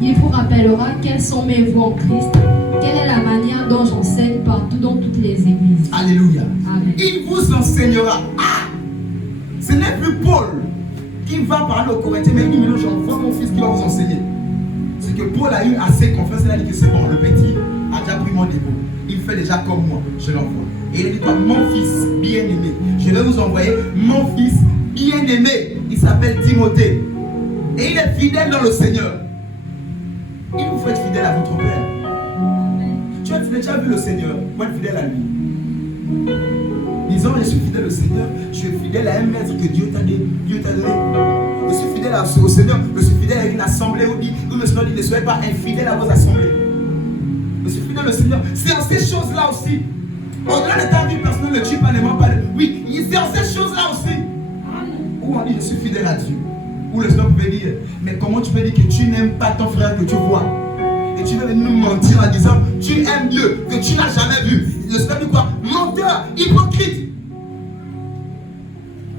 Il vous rappellera quelles sont mes voies en Christ, quelle est la manière dont j'enseigne partout dans toutes les églises. Alléluia. Amen. Il vous enseignera. Ah! Ce n'est plus Paul qui va parler aux Corinthiens, mais il dit maintenant j'envoie mon fils qui va vous enseigner. C'est que Paul a eu assez confiance, il a dit que c'est bon, le petit a déjà pris mon niveau. Il fait déjà comme moi, je l'envoie. Et il dit quoi? Mon fils bien-aimé. Je vais vous envoyer mon fils bien-aimé. Il s'appelle Timothée. Et il est fidèle dans le Seigneur. Il vous faut être fidèle à votre Père. Tu as déjà vu le Seigneur, pour être fidèle à lui. Disons, je suis fidèle au Seigneur, je suis fidèle à un maître que Dieu t'a donné. Je suis fidèle au Seigneur, je suis fidèle à une assemblée où le Seigneur dit ne soyez pas infidèles à vos assemblées. Je suis fidèle au Seigneur. C'est en ces choses-là aussi. Au-delà de ta vie personnelle, ne tue pas, ne ment pas. Oui, c'est en ces choses-là aussi. Où on dit je suis fidèle à Dieu. Où le Seigneur pouvait dire, mais comment tu peux dire que tu n'aimes pas ton frère que tu vois? Et tu veux venir nous mentir en disant, tu aimes Dieu que tu n'as jamais vu. Le Seigneur dit quoi? Menteur, hypocrite.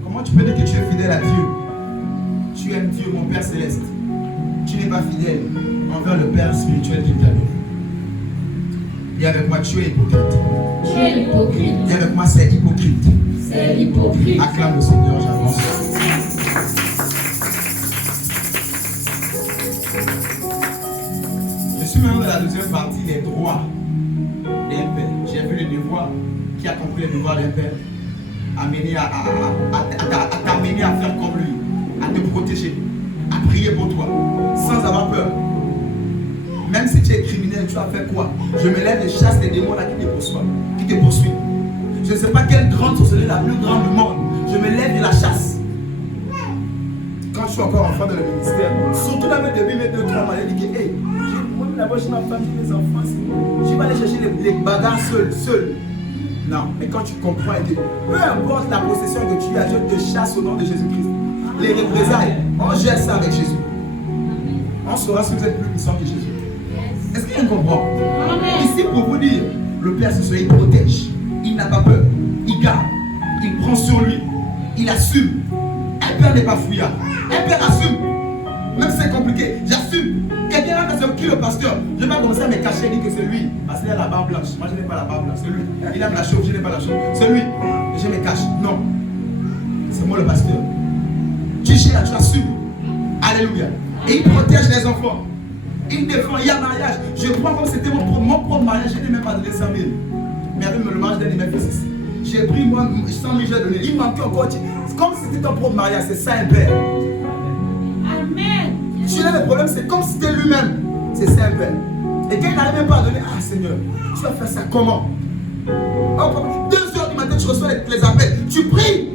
Comment tu peux dire que tu es fidèle à Dieu? Tu aimes Dieu, mon Père Céleste. Tu n'es pas fidèle envers le Père spirituel qui t'a donné. Dis avec moi, tu es hypocrite. Tu es hypocrite. Dis avec moi, c'est hypocrite. C'est hypocrite. Acclame le Seigneur, j'avance. Je suis maintenant dans la deuxième partie, les droits d'un père. J'ai vu le devoir. Qui a compris le devoir d'un père? Amener à t'amener à faire comme lui, à te protéger, à prier pour toi, sans avoir peur. Même si tu es criminel, tu as fait quoi? Je me lève et chasse les démons là qui te poursuivent. Je ne sais pas quelle grande sorcellerie, la plus grande du monde. Je me lève et la chasse. Quand je suis encore enfant dans le ministère, surtout dans mes débuts, mes 2-3 mois, il dit que, hey, moi d'abord j'ai ma femme, j'ai mes enfants, je vais aller chercher les bagarres seul. Non, mais quand tu comprends, et que peu importe la possession que tu as, Dieu te chasse au nom de Jésus-Christ. Les représailles, on gère ça avec Jésus. On saura si vous êtes plus puissant que Jésus. Est-ce qu'il y a un comprend? Ici, pour vous dire, le Père, c'est ce qu'il protège. Il n'a pas peur. Il garde. Il prend sur lui. Il assume. Un père n'est pas fouillard. Un père assume. Même si c'est compliqué, j'assume. Quelqu'un va dire qui le pasteur? Je vais pas commencer à me cacher et dire que c'est lui. Parce qu'il a la barbe blanche. Moi, je n'ai pas la barbe blanche. C'est lui. Il aime la chauve, je n'ai pas la chauve. C'est lui. Je me cache. Non. C'est moi le pasteur. Tu cherches, tu assumes. Alléluia. Et il protège les enfants. Il défend. Il y a mariage. Je prends comme c'était mon propre mariage. Je n'ai même pas donné 100 000. Mais avec le mariage d'un de mes fils. J'ai pris moi 100 000, j'ai donné. Il manquait encore. C'est comme si c'était ton propre mariage. C'est ça un père. Amen. Tu as le problème, c'est comme si c'était lui-même. C'est ça un père. Et quand il n'arrive même pas à donner, ah Seigneur, tu vas faire ça comment? 2h du matin, tu reçois les appels. Tu pries.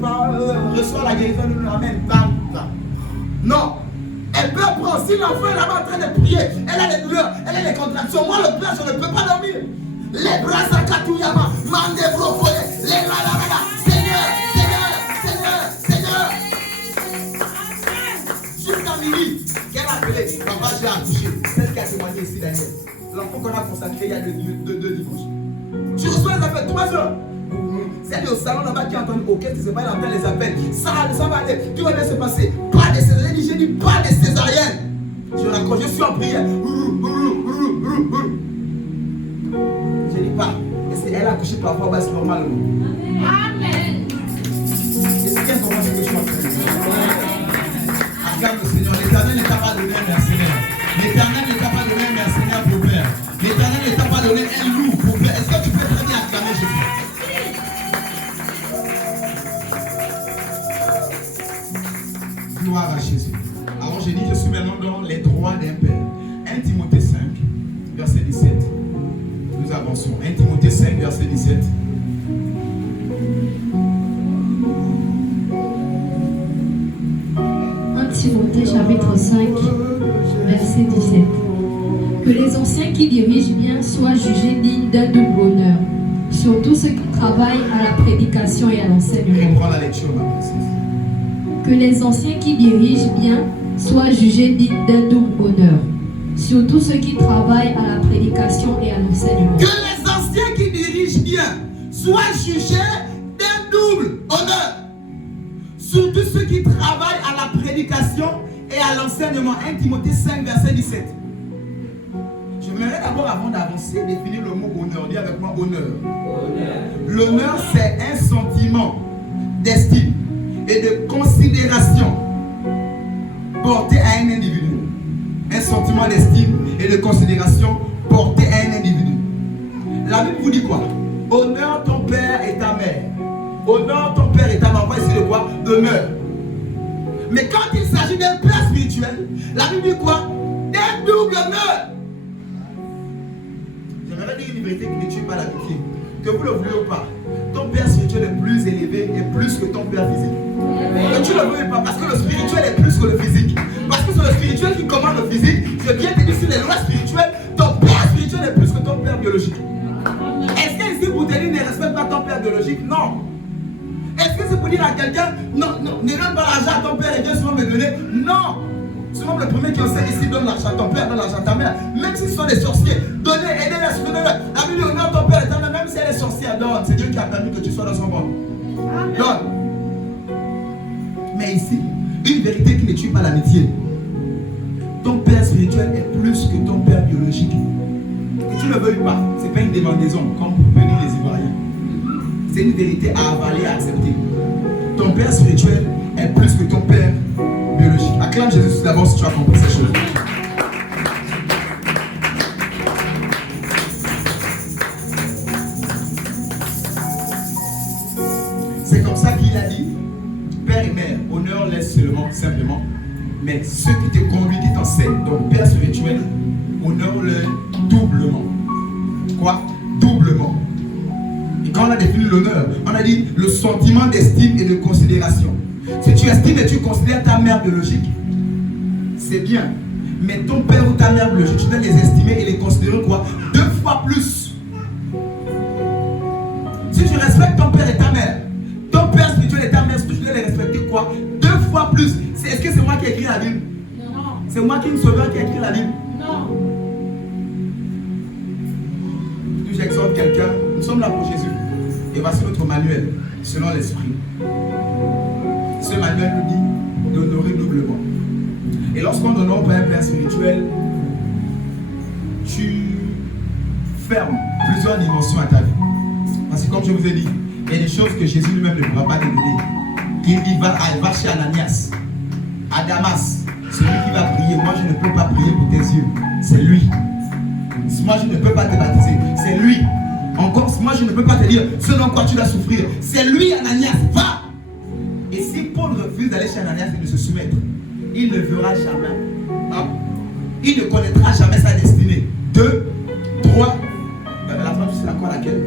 Reçois la guérison, nous ramène. Non. Elle peut prendre. Si l'enfant est là-bas en train de prier, elle a des douleurs, elle a des contractions. Moi, le père, je ne peux pas dormir. Les bras à Katouyama, Mande Brokoye, les Ralala, Seigneur, Seigneur. Jusqu'à minuit, qu'elle a appelé, papa, j'ai accouché. Celle qui a témoigné ici, Daniel. L'enfant qu'on a consacré il y a deux dimanches. Tu reçois les appels 3 heures. C'est au salon là-bas qui entend ok, tu sais pas, il entend les appels. Ça va aller, tout va bien se passer. Pas de césarienne, j'ai dit pas de césarienne. Je suis en prière. Je dis pas. Est-ce qu'elle a accouché par voie basse normale? Amen. Est-ce qu'elle comprend ce que je suis en train de dire? Regarde le Seigneur, l'Éternel n'est pas donné un mercenaire. L'Éternel n'est pas donné un mercenaire pour faire. L'Éternel n'est pas donné un loup pour faire. Est-ce que tu peux très bien acclamer Jésus? Gloire à Jésus. Alors j'ai dit, je suis maintenant dans les droits d'un père. 1 Timothée 5, verset 17. Nous avançons. 1 Timothée 5, verset 17. Timothée chapitre 5, verset 17. Que les anciens qui dirigent bien soient jugés dignes d'un double honneur, surtout ceux qui travaillent à la prédication et à l'enseignement. Reprends la lecture, ma princesse. Que les anciens qui dirigent bien soient jugés dignes d'un double honneur, surtout ceux qui travaillent à la prédication et à l'enseignement. Que les anciens qui dirigent bien soient jugés d'un double honneur, surtout ceux qui travaillent à la prédication et à l'enseignement. 1 Timothée 5, verset 17. Je voudrais d'abord, avant d'avancer, définir le mot honneur. Dis avec moi honneur. L'honneur, c'est un sentiment d'estime et de considération porté à un individu. Un sentiment d'estime et de considération porté à un individu. La Bible vous dit quoi? Honore ton père et ta mère. Honore ton père et ta mère. On va essayer de quoi? D'honneur. Mais quand il s'agit d'un père spirituel, la Bible dit quoi? D'un double honneur. J'aimerais dire une vérité qui ne tue pas l'amitié. Que vous le voulez ou pas, ton père spirituel est plus élevé et plus que ton père physique. Que tu le veux pas, parce que le spirituel est plus que le physique. Parce que c'est le spirituel qui commande le physique. Je viens te dire sur les lois spirituelles, ton père spirituel est plus que ton père biologique. Est-ce que ici vous te dire ne respecte pas ton père biologique? Non. Est-ce que c'est pour dire à quelqu'un, non, ne donne pas l'argent à ton père et viens souvent me donner? Non. Souvent le premier qui enseigne ici donne l'argent à ton père, donne l'argent à ta mère. Même s'ils sont des sorciers, donnez, aidez-les, soutenez-les. La Bible dit honore ton père et ta mère, même si elle est sorcière, donne. C'est Dieu qui a permis que tu sois dans son monde. Donne. Mais ici, une vérité qui ne tue pas l'amitié. Ton père spirituel est plus que ton père biologique. Que tu ne le veuilles pas, ce n'est pas une demandaison, comme pour venir les Ivoiriens. C'est une vérité à avaler, à accepter. Ton père spirituel est plus que ton père biologique. Acclame Jésus d'abord si tu as compris ces choses. C'est comme ça qu'il a dit, père et mère, honneur-les seulement, simplement, mais ceux qui te conduisent, qui t'enseignent, donc père spirituel, honore-les doublement. Quoi? Doublement. Et quand on a défini l'honneur, on a dit le sentiment d'estime et de considération. Si tu estimes et tu considères ta mère biologique, c'est bien. Mais ton père ou ta mère biologique, tu dois les estimer et les considérer quoi? 2 fois plus. Si tu respectes ton père et ta mère, ton père spirituel et ta mère spirituelle, tu dois les respecter quoi? 2 fois plus. Est-ce que c'est moi qui ai écrit la Bible? Non. C'est moi qui est une sauveur qui a écrit la Bible? Non. J'exhorte quelqu'un, nous sommes là pour Jésus. Et voici notre manuel, selon l'esprit. Ce manuel nous dit d'honorer doublement. Et lorsqu'on honore par un père spirituel, tu fermes plusieurs dimensions à ta vie. Parce que comme je vous ai dit, il y a des choses que Jésus lui-même ne pourra pas te donner. Il dit, va chez Ananias, à Damas, celui qui va prier. Moi, je ne peux pas prier pour tes yeux. C'est lui. Moi, je ne peux pas te baptiser. C'est lui. Encore, moi, je ne peux pas te dire ce dont quoi tu dois souffrir. C'est lui, Ananias. Va! Et si Paul refuse d'aller chez Ananias et de se soumettre, il ne verra jamais. Il ne connaîtra jamais sa destinée. 2, 3. La femme, c'est quoi laquelle?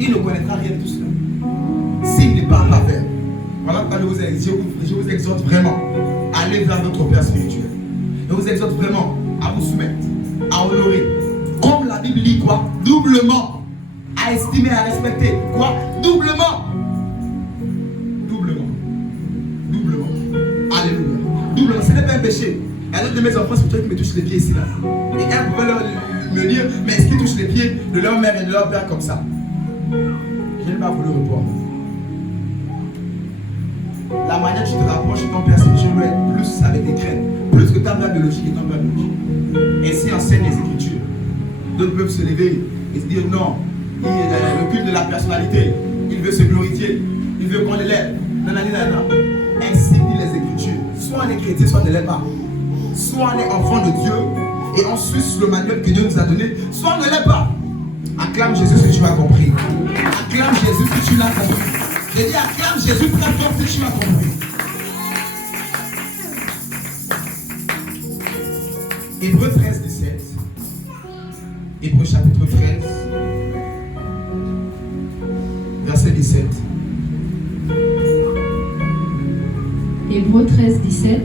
Il ne connaîtra rien de tout cela. S'il n'est pas en vers. Voilà pourquoi je vous exhorte vraiment à aller vers notre Père spirituel. Je vous exhorte vraiment à vous soumettre, à honorer. Comme la Bible dit quoi? Doublement. À estimer, à respecter. Quoi? Doublement. Doublement. Doublement. Alléluia. Doublement. Ce n'est pas un péché. Il y a d'autres de mes enfants spirituels qui me touchent les pieds ici là. Et elles pouvaient me dire, mais est-ce qu'ils touchent les pieds de leur mère et de leur père comme ça? Je n'ai pas voulu répondre. La manière dont tu te rapproches de ton père spirituel doit être plus avec des craintes, plus que ta mère biologique et ton père biologique. Ainsi enseigne les Écritures. D'autres peuvent se lever et se dire non, il a le culte de la personnalité, il veut se glorifier, il veut qu'on l'élève. Non. Ainsi dit les Écritures. Soit on est chrétien, soit on ne l'est pas. Soit on est enfant de Dieu et on suit le manuel que Dieu nous a donné, soit on ne l'est pas. Acclame Jésus si tu as compris. Acclame Jésus si tu l'as compris. J'ai dit acclame Jésus très fort si tu as compris. Hébreux 13, 17. Hébreux chapitre 13, verset 17. Hébreux 13, 17.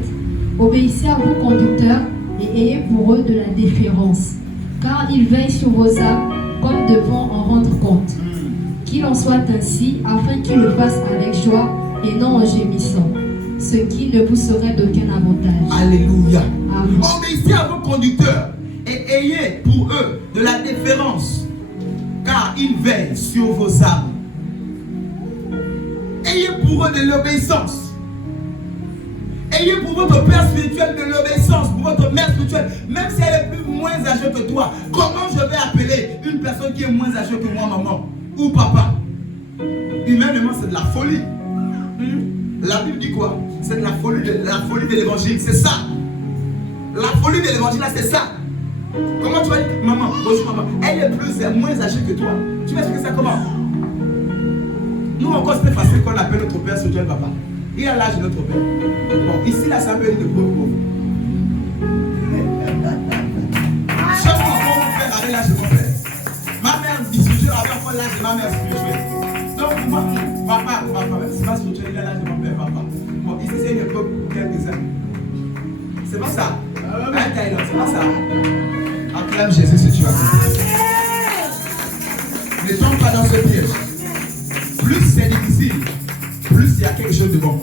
Obéissez à vos conducteurs et ayez pour eux de la déférence, car ils veillent sur vos âmes comme devant en rendre compte. Qu'il en soit ainsi, afin qu'ils le fassent avec joie et non en gémissant, ce qui ne vous serait d'aucun avantage. Alléluia. Amen. Obéissez à vos conducteurs et ayez pour eux de la déférence, car ils veillent sur vos âmes. Ayez pour eux de l'obéissance. Ayez pour votre père spirituel de l'obéissance, pour votre mère spirituelle, même si elle est moins âgée que toi. Comment je vais appeler une personne qui est moins âgée que moi, maman ou papa? Humainement, c'est de la folie. La Bible dit quoi? C'est de la folie de l'évangile, c'est ça. La folie de l'évangile, là, c'est ça. Comment tu vas dire, maman, bonjour maman, elle est moins âgée que toi. Tu vas expliquer ça comment? Nous encore, c'est facile qu'on appelle notre père spirituel papa. Il a l'âge de notre père. Bon, ici, là, c'est un peu une pauvre. Chaque enfant, mon père avait l'âge de mon père. Ma mère spirituelle avait encore l'âge de ma mère spirituelle. Donc, moi, papa, même si ma spirituelle, il a l'âge de mon père, papa. Bon, ici, c'est une époque pour quelques-uns. C'est pas ça. C'est pas ça. Acclame Jésus si tu as compris. Ne tombe pas dans ce piège. Plus c'est difficile, plus il y a quelque chose de bon.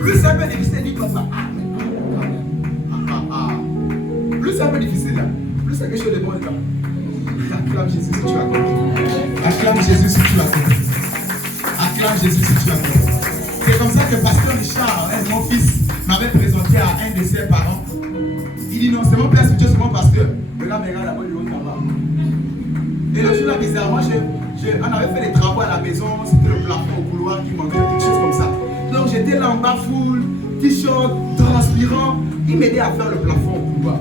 Plus c'est un peu difficile, dit comme ça. Plus c'est un peu difficile, plus c'est quelque chose de bon. Acclame Jésus si tu as compris. Acclame Jésus si tu as compris. Acclame Jésus si tu as compris. C'est comme ça que Pasteur Richard, mon fils, m'avait présenté à un de ses parents. Il dit non, c'est mon père spirituel, c'est mon pasteur. Le gars me regarde là-bas, il est là-bas. Et le jour là, bizarrement, on avait fait des travaux à la maison, c'était le plafond au couloir qui manquait, quelque chose comme ça. Donc j'étais là en bas full, t-shirt, transpirant. Il m'aidait à faire le plafond au couloir.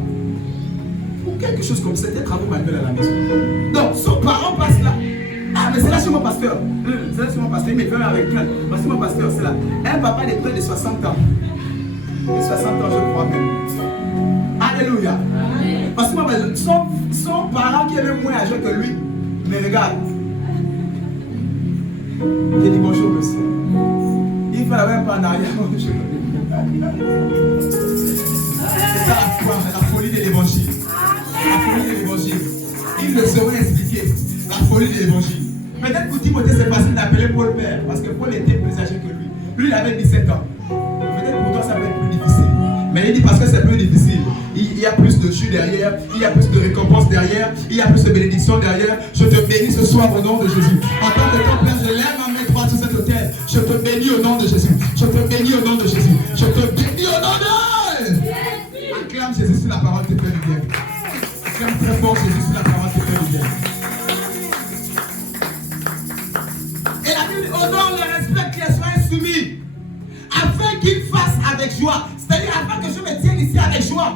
Ou quelque chose comme ça, c'était des travaux manuels à la maison. Donc son parent passe là. Ah, mais c'est là chez mon pasteur. C'est là chez mon pasteur, il me fait avec plein. Voici mon pasteur, c'est là. Un papa de près de 60 ans. De 60 ans, je crois même. Alléluia. Parce que son parent qui est même moins âgé que lui me regarde. J'ai dit bonjour monsieur. faut la même pas en arrière. C'est ça la foi, la folie de l'évangile. La folie de l'évangile. Il le saurait expliquer. La folie de l'évangile. Peut-être pour Timothée, c'est facile d'appeler Paul père. Parce que Paul était plus âgé que lui. Lui, il avait 17 ans. Peut-être pour toi, ça peut être plus difficile. Mais il dit parce que c'est plus difficile. Il y a plus de jus derrière. Il y a plus de récompenses derrière. Il y a plus de bénédictions derrière. Je te bénis ce soir au nom de Jésus. En tant que ton père, je lève ma main droite sur cet autel. Je te bénis au nom de Jésus. Je te bénis au nom de Jésus. Je te bénis au nom de... Acclame Jésus sur la parole qui te fait du bien. Acclame très fort Jésus sur la parole qui te fait du bien. Et la Bible honore le respect qu'il soit soumis. Afin qu'il fasse avec joie. C'est-à-dire afin que je me tienne ici avec joie.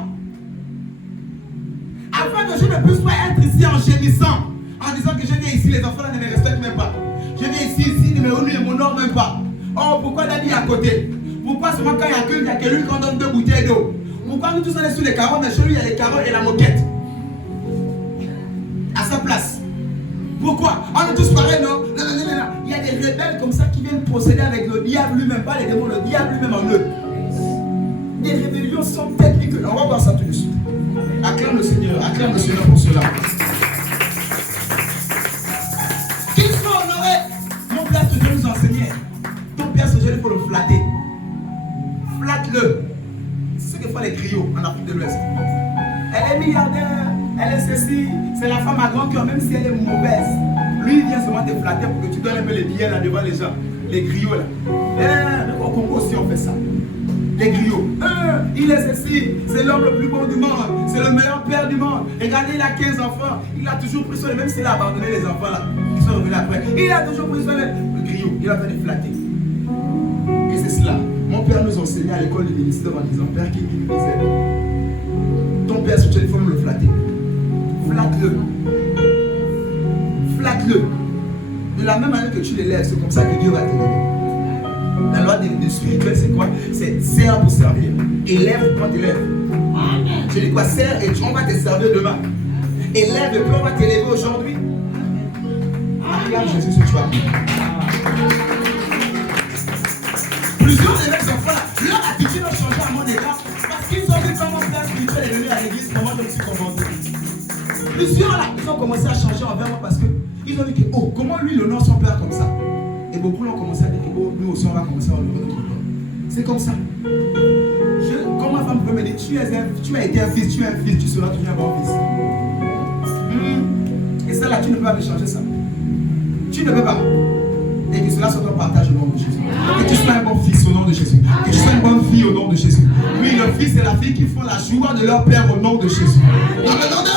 Afin que je ne puisse pas être ici en gémissant. En disant que je viens ici, les enfants là ne me respectent même pas. Je viens ici, mais lui ne m'honore même pas. Oh, pourquoi Dani est à côté? Pourquoi seulement quand il y a que lui qu'on donne 2 bouteilles d'eau? Pourquoi nous tous on est sur les carreaux, mais chez lui il y a les carreaux et la moquette à sa place? Pourquoi? On est tous pareils, non? Non. Il y a des rebelles comme ça qui viennent procéder avec le diable lui-même, pas les démons, le diable lui-même en eux. Des rébellions sans technique. On va voir ça tout de suite. Acclame le Seigneur pour cela. Qu'il soit honoré. Mon Père ce Dieu nous enseignait. Ton Père ce Dieu, il faut le flatter. Flatte-le. C'est ce que font les griots en Afrique de l'Ouest. Elle est milliardaire, elle est ceci, c'est la femme à grand cœur, même si elle est mauvaise. Lui, il vient seulement te flatter pour que tu donnes un peu les billets là devant les gens. Les griots là. Au Congo aussi, on fait ça. Les griots. Il est ceci, c'est l'homme le plus beau du monde, c'est le meilleur père du monde. Regardez, il a 15 enfants, il a toujours pris soin, même s'il a abandonné les enfants là, qui sont revenus après. Il a toujours pris soin le griot, il a fait des flatter. Et c'est cela. Mon père nous enseignait à l'école du ministère en disant, Père qui nous disait, ton père, si tu as il faut me le flatter. Flatte-le. Flatte-le. De la même manière que tu l'élèves, c'est comme ça que Dieu va t'élever. La loi du spirituel, c'est quoi? C'est sert pour servir. Élève quand élève. Je dis quoi? Sers et on va te servir demain. Élève et puis on va t'élever aujourd'hui. Regarde Jésus ce soir. Plusieurs de mes enfants là, leur attitude a changé à mon égard parce qu'ils ont vu comment mon père spirituel est venu à l'église, comment je me suis convaincu. Plusieurs là, ils ont commencé à changer envers moi parce qu'ils ont dit que, oh, comment lui il honore son père comme ça? Et beaucoup l'ont commencé à dire que, oh, nous aussi on va commencer à honorer notre père. C'est comme ça. Quand ma femme peut me dire, tu as été un fils, tu es un fils, tu seras toujours un bon fils. Et ça là, tu ne peux pas me changer ça. Tu ne peux pas. Et que cela soit ton partage au nom de Jésus. Que tu sois un bon fils au nom de Jésus. Que tu sois une bonne fille au nom de Jésus. Oui, le fils et la fille qui font la joie de leur père au nom de Jésus. Dans le nom de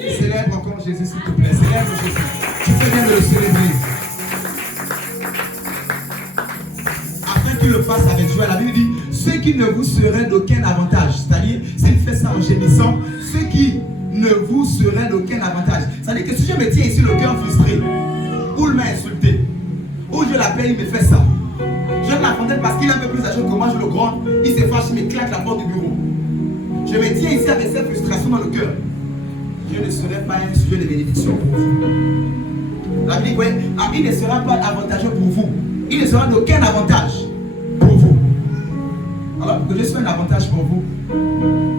Jésus. Célèbre encore Jésus, s'il te plaît. Célèbre Jésus. Tu fais bien de le célébrer. Afin qu'il le fasse avec joie. La Bible dit, ceux qui ne vous seraient d'aucun avantage. C'est-à-dire, s'il fait ça en gémissant, ceux qui ne vous seraient d'aucun avantage. C'est-à-dire que si je me tiens ici le cœur frustré, ou il m'a insulté, ou je l'appelle, il me fait ça. Je la fontaine parce qu'il est un peu plus âgé que moi, je le gronde, il se fâche, il me claque la porte du bureau. Je me tiens ici avec cette frustration dans le cœur. Je ne serai pas un sujet de bénédiction pour vous. La Bible dit, ouais, il ne sera pas avantageux pour vous. Il ne sera d'aucun avantage pour vous. Alors, pour que je sois un avantage pour vous,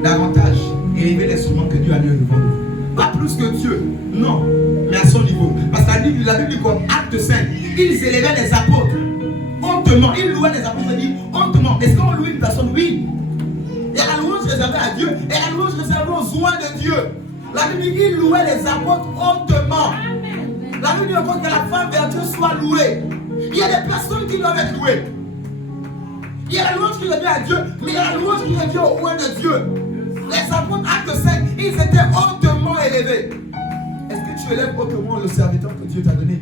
davantage, élever l'instrument que Dieu a mis devant vous. Pas plus que Dieu, non, mais à son niveau. Parce que la Bible dit comme acte 5, ils élevaient les apôtres hontement. Ils louaient les apôtres, il dit hontement. Est-ce qu'on loue une personne? Oui. Et la louange réservée à Dieu, et la louange réservée aux oins de Dieu. La Bible dit qu'ils louaient les apôtres hontement. La Bible dit encore que la femme vertueuse soit louée. Il y a des personnes qui doivent être louées. Il y a la louange qui revient à Dieu, mais il y a la louange qui revient aux oins de Dieu. Les apôtres, acte 5, ils étaient hautement élevés. Est-ce que tu élèves hautement le serviteur que Dieu t'a donné?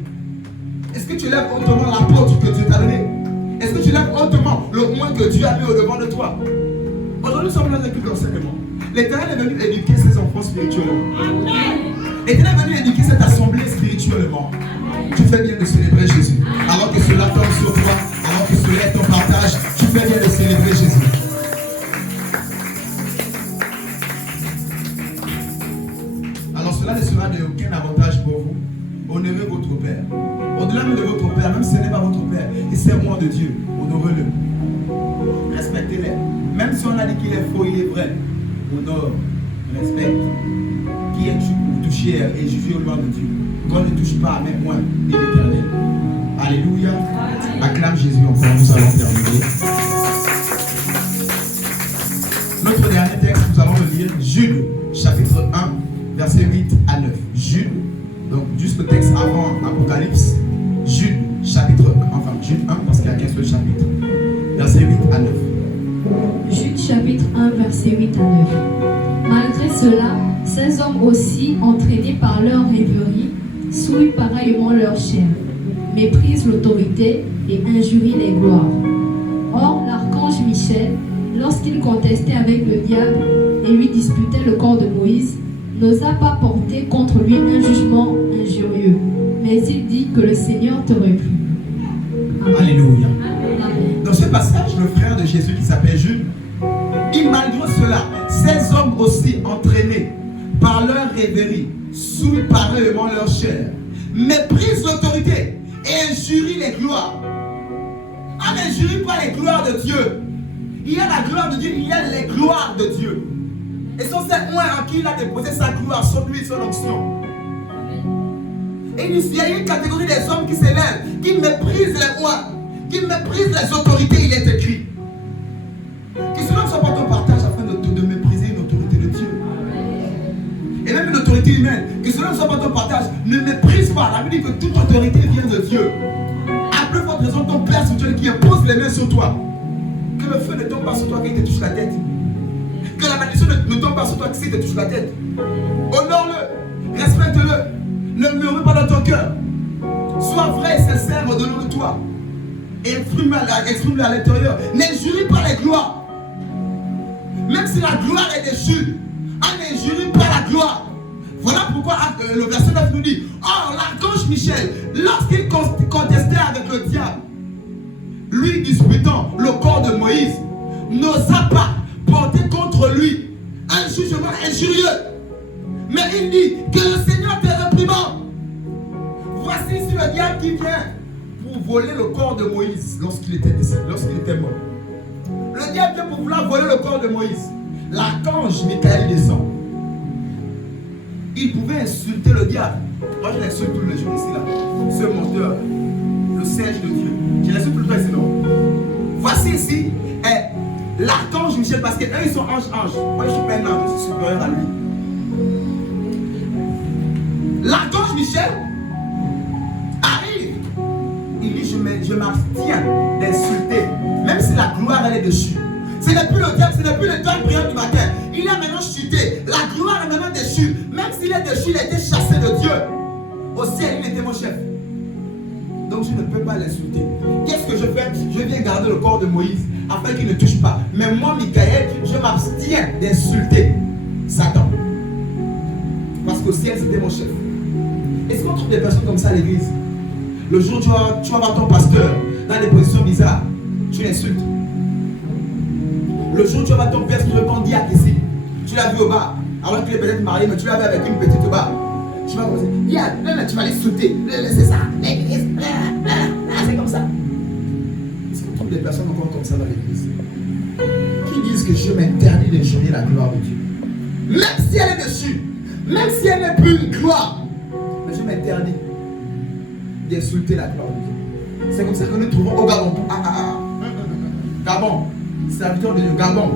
Est-ce que tu élèves hautement l'apôtre que Dieu t'a donné? Est-ce que tu élèves hautement le moins que Dieu a mis au devant de toi? Aujourd'hui, nous sommes dans un culte d'enseignement. L'Éternel est venu éduquer ses enfants spirituellement. L'Éternel est venu éduquer cette assemblée spirituellement. Tu fais bien de célébrer Jésus. Alors que cela tombe sur toi, alors que cela est ton partage, tu fais bien de célébrer Jésus. Cela ne sera d'aucun avantage pour vous. Honorez votre Père. Au-delà même de votre Père, même si ce n'est pas votre Père, et c'est moi de Dieu, honorez-le. Respectez-les. Même si on a dit qu'il est faux, il est vrai. Honore, respecte. Qui es-tu pour toucher et juger au nom de Dieu? Qu'on ne touche pas, même moi, dit l'Éternel. Alléluia. Acclame Jésus encore, nous allons terminer. Notre dernier texte, nous allons le lire, Jude, chapitre 1, versets 8 à 9. Jude, donc juste le texte avant Apocalypse. Jude, chapitre 1, enfin Jude 1, parce qu'il n'y a qu'un seul chapitre. Versets 8 à 9. Jude chapitre 1, verset 8 à 9. Malgré cela, ces hommes aussi, entraînés par leur rêverie, souillent pareillement leur chair, méprisent l'autorité et injurient les gloires. Or, l'archange Michel, lorsqu'il contestait avec le diable et lui disputait le corps de Moïse, n'osa pas porter contre lui un jugement injurieux, mais il dit que le Seigneur te réprime. Amen. Alléluia. Amen. Dans ce passage, le frère de Jésus qui s'appelle Jude, et malgré cela, ces hommes aussi entraînés par leur rêverie, souillent pareillement leur chair, méprisent l'autorité et injurient les gloires. Ah, n'injurie pas les gloires de Dieu. Il y a la gloire de Dieu, il y a les gloires de Dieu. Et sont ces mois en qui il a déposé sa gloire, son huile, son onction. Et il y a une catégorie des hommes qui s'élèvent, qui méprisent les mois, qui méprisent les autorités, il est écrit. Que cela ne soit pas ton partage afin de mépriser une autorité de Dieu. Et même une autorité humaine, que cela ne soit pas ton partage, ne méprise pas. La Bible dit que toute autorité vient de Dieu. À plus forte raison, ton Père spirituel qui impose les mains sur toi. Que le feu ne tombe pas sur toi quand il te touche la tête. Que la malédiction ne tombe pas sur toi quand il te touche la tête. Honore-le, respecte-le, ne murmure pas dans ton cœur. Sois vrai et sincère au-delà de toi. Et exprime-le à l'intérieur. N'injurie pas les gloires. Même si la gloire est déchue, n'injurie pas la gloire. Voilà pourquoi le verset 9 nous dit: or, l'archange Michel, lorsqu'il contestait avec le diable, lui disputant le corps de Moïse, n'osa pas porter contre lui un jugement injurieux. Mais il dit que le Seigneur te réprimande. Voici ici le diable qui vient pour voler le corps de Moïse lorsqu'il était mort. Le diable vient pour vouloir voler le corps de Moïse. L'archange Michael descend. Il pouvait insulter le diable. Moi je l'insulte tous les jours ici là. Ce menteur, le singe de Dieu. Je l'insulte tout le temps ici non. Voici ici l'archange Michel, parce que eux ils sont anges. Moi je suis pas un ange, je suis supérieur à lui. L'archange Michel arrive. Il dit: je m'abstiens d'insulter, même si la gloire elle est dessus. Ce n'est plus le diable, ce n'est plus l'étoile brillante du matin. Il a maintenant chuté. La gloire est maintenant déchue. Même s'il est déchu, il a été chassé de Dieu. Au ciel, il était mon chef. Donc je ne peux pas l'insulter. Qu'est-ce que je fais? Je viens garder le corps de Moïse afin qu'il ne touche pas. Mais moi, Michael, je m'abstiens d'insulter Satan. Parce qu'au ciel, c'était mon chef. Est-ce qu'on trouve des personnes comme ça à l'église? Le jour où tu vas voir ton pasteur dans des positions bizarres, tu l'insultes. Le jour où tu vas voir ton père, ton diacre ici, tu l'as vu au bar, alors qu'il est peut-être marié, mais tu l'as vu avec une petite bar. Tu vas commencer, tu vas l'insulter, c'est ça, c'est comme ça. Est-ce qu'on trouve des personnes encore comme ça dans l'église qui disent que je m'interdis d'injurer la gloire de Dieu? Même si elle est dessus, même si elle n'est plus une gloire, mais je m'interdis d'insulter la gloire de Dieu. C'est comme ça que nous trouvons au Gabon. Gabon, serviteur de Dieu, Gabon.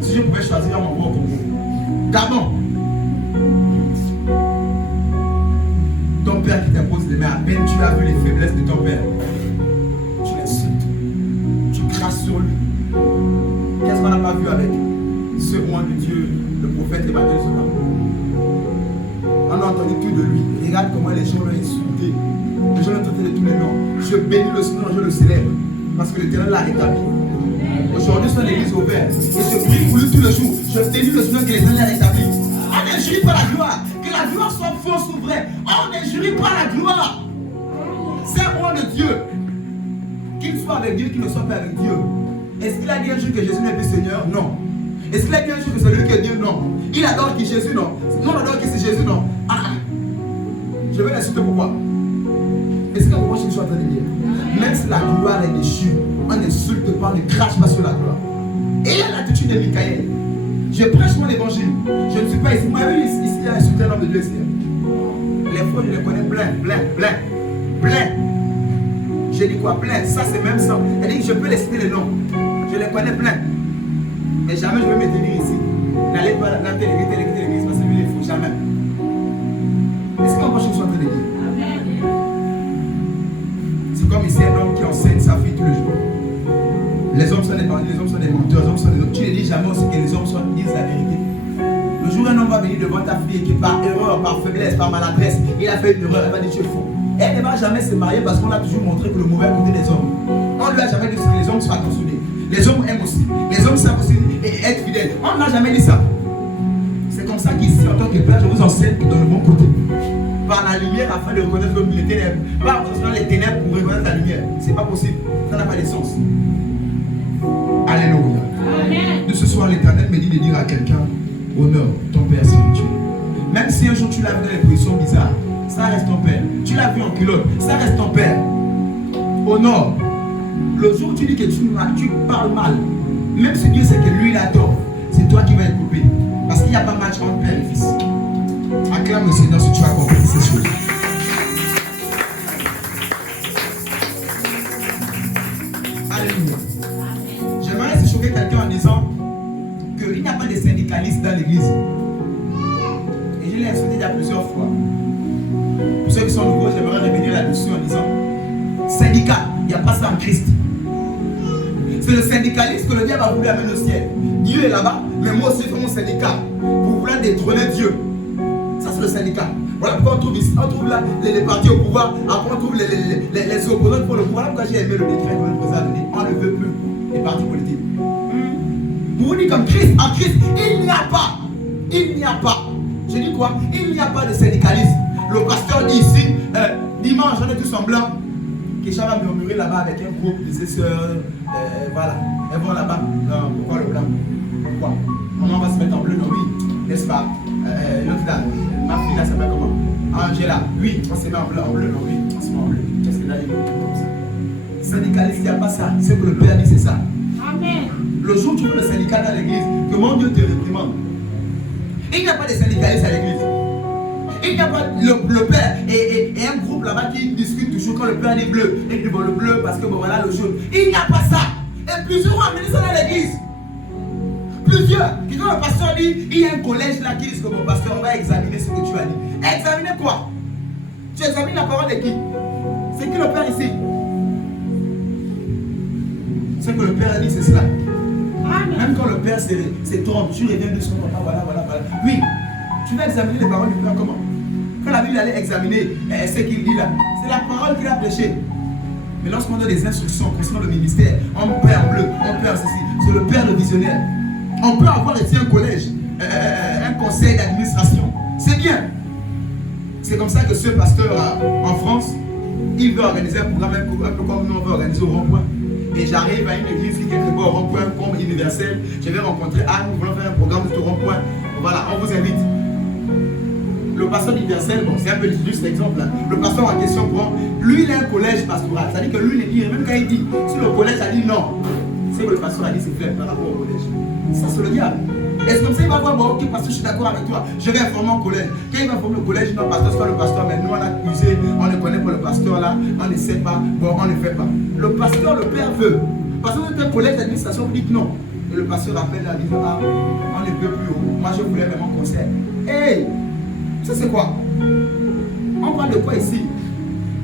Si je pouvais choisir mon mot au Congo. Gabon. Ton père qui t'impose les mains, à peine tu as vu les faiblesses de ton père, tu l'insultes, tu crasses sur lui. Qu'est-ce qu'on n'a pas vu avec ce roi de Dieu, le prophète Emmanuel ce matin? On a entendu tout de lui. Regarde comment les gens l'ont insulté. Les gens l'ont traité de tous les noms. Je bénis le Seigneur, je le célèbre. Parce que l'Éternel l'a rétabli. Aujourd'hui, son église est ouverte. Et je prie pour lui tous les jours. Je bénis le Seigneur que l'Éternel l'a rétabli. On n'injurie pas la gloire. Que la gloire soit fausse ou vraie. On n'injurie pas la gloire. C'est un roi de Dieu. Qu'il soit avec Dieu, qu'il ne soit pas avec Dieu. Est-ce qu'il a dit un jour que Jésus n'est plus Seigneur? Non. Est-ce qu'il a dit un jour que c'est lui qui est Dieu? Non. Il adore qui? Jésus? Non. Non, on adore qui? C'est Jésus? Non. Je vais l'insulter pourquoi? Est-ce que vous comprenez ce que je suis en train de dire? Même si la gloire est déchue, on n'insulte pas, on ne crache pas sur la gloire. Et il y a l'attitude de Michaël. Je prêche mon évangile. Je ne suis pas ici. Moi, ici, il y a insulté un homme de Dieu ici. Les faux, je les connais plein. J'ai dit quoi? Plein. Ça, c'est même ça. Elle dit, je peux les citer les noms. Je les connais plein. Mais jamais je vais me tenir ici. N'allez pas dans telle église, parce que lui, il faut jamais. Est-ce qu'on pense que je suis en train de dire? C'est comme ici un homme qui enseigne sa fille tous les jours. Les hommes sont des bandits, les hommes sont des menteurs, les hommes sont des hommes. Tu ne dis jamais aussi que les hommes disent la vérité. Le jour où un homme va venir devant ta fille qui par erreur, par faiblesse, par maladresse, il a fait une erreur, elle va dire tu es faux. Elle ne va jamais se marier parce qu'on a toujours montré que le mauvais côté des hommes. On ne lui a jamais dit que les hommes soient attentionnés. Les hommes aiment aussi. Les hommes savent aussi être fidèles. On n'a jamais dit ça. C'est comme ça qu'ici, en tant que père, je vous enseigne dans le bon côté. Par la lumière afin de reconnaître les ténèbres. Pas en les ténèbres pour reconnaître la lumière. C'est pas possible. Ça n'a pas de sens. Alléluia. Amen. De ce soir, l'Éternel me dit de dire à quelqu'un, honore ton Père spirituel. Même si un jour tu l'as vu dans des positions bizarres, ça reste ton Père. Tu l'as vu en culotte, ça reste ton Père. Honore. Le jour où tu dis que tu parles mal, même si Dieu sait que lui il a tort, c'est toi qui vas être coupé. Parce qu'il n'y a pas match entre Père et Fils. Acclame le Seigneur si tu as compris ces choses. Alléluia. J'aimerais se choquer quelqu'un en disant qu'il n'y a pas de syndicalistes dans l'église. Et je l'ai insulté déjà plusieurs fois. Pour ceux qui sont nouveaux, j'aimerais revenir là-dessus en disant syndicat, il n'y a pas ça en Christ. C'est le syndicaliste que le diable a voulu amener au ciel. Dieu est là-bas, mais moi aussi je fais mon syndicat pour vouloir détrôner Dieu. Ça c'est le syndicat. Voilà pourquoi on trouve ici, on trouve là les partis au pouvoir, après on trouve les opposants pour le pouvoir. Voilà pourquoi j'ai aimé le décret que le président a donné. On ne veut plus les partis politiques. Pour vous dire comme Christ, en Christ, il n'y a pas, je dis quoi? Il n'y a pas de syndicalisme. Le pasteur dit ici, dimanche on est tous en blanc. Kisha va murmurer là-bas avec un groupe de ses soeurs, voilà, elles vont là-bas. Non, pourquoi le blanc? Pourquoi? Maman va se mettre en bleu, non, oui, n'est-ce pas? L'autre là, ma fille là s'appelle comment? Angela, oui, on se met en bleu, non, oui, on se met en bleu. Qu'est-ce que là, il est comme ça? Syndicaliste, il n'y a pas ça. Ce que le Père dit, c'est ça. Amen. Le jour où tu veux le syndicat dans l'église, que mon Dieu te réprimande. Il n'y a pas de syndicalistes à l'église. Il n'y a pas le Père et un groupe là-bas qui discute toujours quand le Père dit bleu. Et dit bon, le bleu parce que bon voilà le jaune. Il n'y a pas ça. Et plusieurs ont amené ça dans l'église. Plusieurs. Puis quand le pasteur dit, il y a un collège là qui dit que mon pasteur, on va examiner ce que tu as dit. Examiner quoi? Tu examines la parole de qui? C'est qui le Père ici? Ce que le Père a dit, c'est cela. Amen. Même quand le Père se trompe, tu reviens de son papa, voilà. Oui, tu vas examiner les paroles du Père comment? Quand la Bible allait examiner ce qu'il dit là, c'est la parole qu'il a prêchée. Mais lorsqu'on a des instructions concernant le ministère, on peut en bleu, on peut en ceci, c'est le Père le visionnaire. On peut avoir ici un collège, un conseil d'administration. C'est bien. C'est comme ça que ce pasteur en France, il veut organiser un programme un peu comme nous on veut organiser au rond-point. Et j'arrive à une église qui est quelque part au rond-point comme universel. Je vais rencontrer Anne, nous voulons faire un programme au rond-point. Voilà, on vous invite. Le pasteur universel, bon, c'est un peu juste l'exemple là. Le pasteur en question, lui il a un collège pastoral. C'est-à-dire que lui il dit, même quand il dit, si le collège a dit non, c'est que le pasteur a dit c'est clair par rapport au collège. Ça c'est le diable. Est-ce comme ça il va voir, bon ok pasteur je suis d'accord avec toi, je vais informer au collège. Quand il va informer le collège, non pasteur c'est pas le pasteur, mais nous on a accusé, on ne connaît pas le pasteur là, on ne sait pas, bon on ne fait pas. Le pasteur, le père veut. Parce que vous êtes un collège d'administration, vous dites non. Et le pasteur appelle la vie, ah, on ne peut plus haut. Moi je voulais même un conseil. Hey, ça c'est quoi? On parle de quoi ici?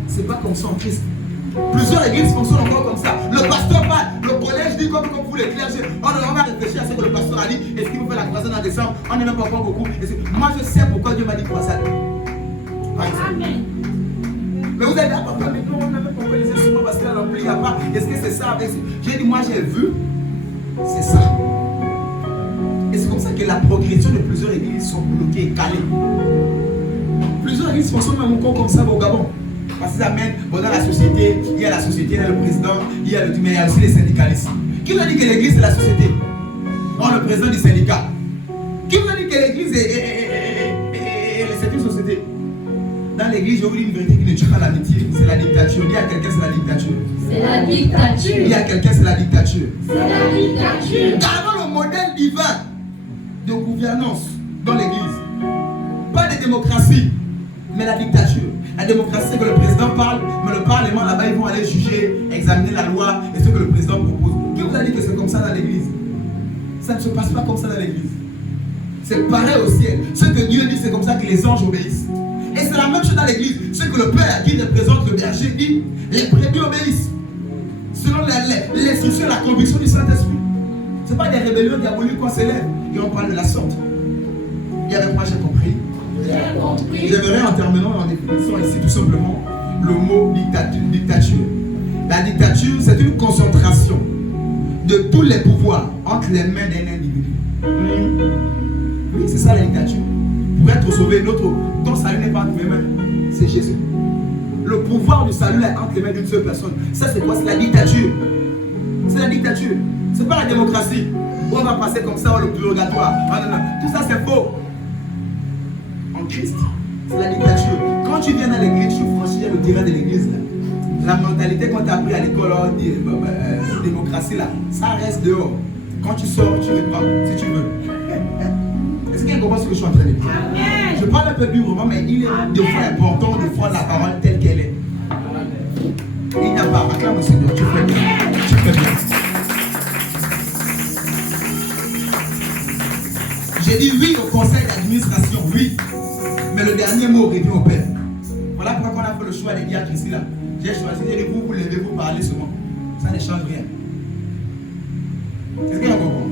C'est pas comme ça en Christ. Plusieurs églises fonctionnent encore comme ça. Le pasteur parle, le collège dit comme vous les clergés. On va réfléchir à ce que le pasteur a dit. Est-ce qu'il vous fait la croisade en décembre? On n'est même pas encore beaucoup. Moi je sais pourquoi Dieu m'a dit croisade. Par exemple. Amen. Mais vous avez dit, ah papa, mais non, on n'a même pas les instruments parce qu'il y a l'ampli, il n'y a pas. Est-ce que c'est ça avec... J'ai dit, moi j'ai vu, c'est ça. Et c'est comme ça que la progression de plusieurs églises sont bloquées, calées. Plusieurs églises fonctionnent même encore comme ça au Gabon. Parce qu'ils amènent, bon, dans la société, il y a la société, il y a le président, il y a mais il y a aussi les syndicalistes. Qui nous a dit que l'église c'est la société? Non, le président du syndicat. Qui nous a dit que l'église c'est une société? Dans l'église, je vous dis une vérité qui ne tue pas l'amitié. C'est la dictature. Dis à quelqu'un, c'est la dictature. C'est la dictature. Dis à quelqu'un, c'est la dictature. C'est la dictature. Gardons le modèle divin de gouvernance dans l'église. Pas de démocratie, mais la dictature. La démocratie, c'est que le président parle, mais le parlement là-bas, ils vont aller juger, examiner la loi et ce que le président propose. Qui vous a dit que c'est comme ça dans l'église? Ça ne se passe pas comme ça dans l'église. C'est pareil au ciel. Ce que Dieu dit, c'est comme ça que les anges obéissent. Et c'est la même chose dans l'église. Ce que le Père qui représente le berger dit, les brebis obéissent. Selon l'instruction et la conviction du Saint-Esprit. Ce n'est pas des rébellions diaboliques qu'on s'élève. Et on parle de la sorte. Et avec moi, j'ai compris. J'aimerais en terminant en définissant ici tout simplement le mot dictature. La dictature, c'est une concentration de tous les pouvoirs entre les mains d'un individu. Oui, c'est ça la dictature. Pour être sauvé, ton salut n'est pas entre mes mains, c'est Jésus. Le pouvoir du salut est entre les mains d'une seule personne. Ça, c'est quoi? C'est la dictature. C'est la dictature. C'est pas la démocratie. Où on va passer comme ça, le purgatoire. Non. Tout ça, c'est faux. En Christ, c'est la dictature. Quand tu viens dans l'église, tu franchis le terrain de l'église. La mentalité qu'on t'a appris à l'école, démocratie, là, ça reste dehors. Quand tu sors, tu reprends, si tu veux. Est-ce qu'il y a ce que je suis en train de dire? Je parle un peu durement, mais il est de fois important de voir la parole telle qu'elle est. Il n'y a pas. Acclame le Seigneur, tu fais bien. Tu fais bien. J'ai dit oui au conseil d'administration, oui. Mais le dernier mot revient au Père. Voilà pourquoi on a fait le choix des diacres ici là. J'ai choisi de vous lever, vous parler seulement. Ça ne change rien. Est-ce qu'il y a un comprend?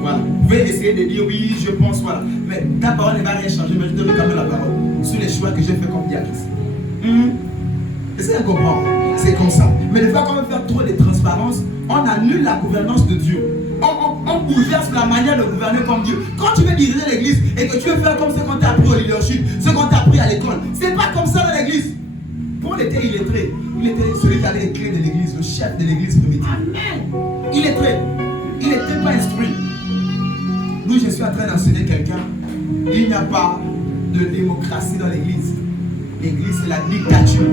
Voilà. Vous pouvez essayer de dire oui, je pense, voilà. Mais ta parole ne va rien changer, mais je devrais quand même la parole sur les choix que j'ai fait comme diacre ici. Est-ce qu'il y a un comprend? C'est comme ça. Mais ne pas quand même faire trop de transparence, on annule la gouvernance de Dieu. On bouleverse la manière de gouverner comme Dieu. Quand tu veux diriger l'église et que tu veux faire comme ce qu'on t'a appris au leadership, ce qu'on t'a appris à l'école, c'est pas comme ça dans l'église. Paul était illettré. Il était celui qui avait les clés de l'église, le chef de l'église primitive. Amen. Illettré. Il n'était pas instruit. Nous, je suis en train d'enseigner quelqu'un. Il n'y a pas de démocratie dans l'église. L'église, c'est la dictature.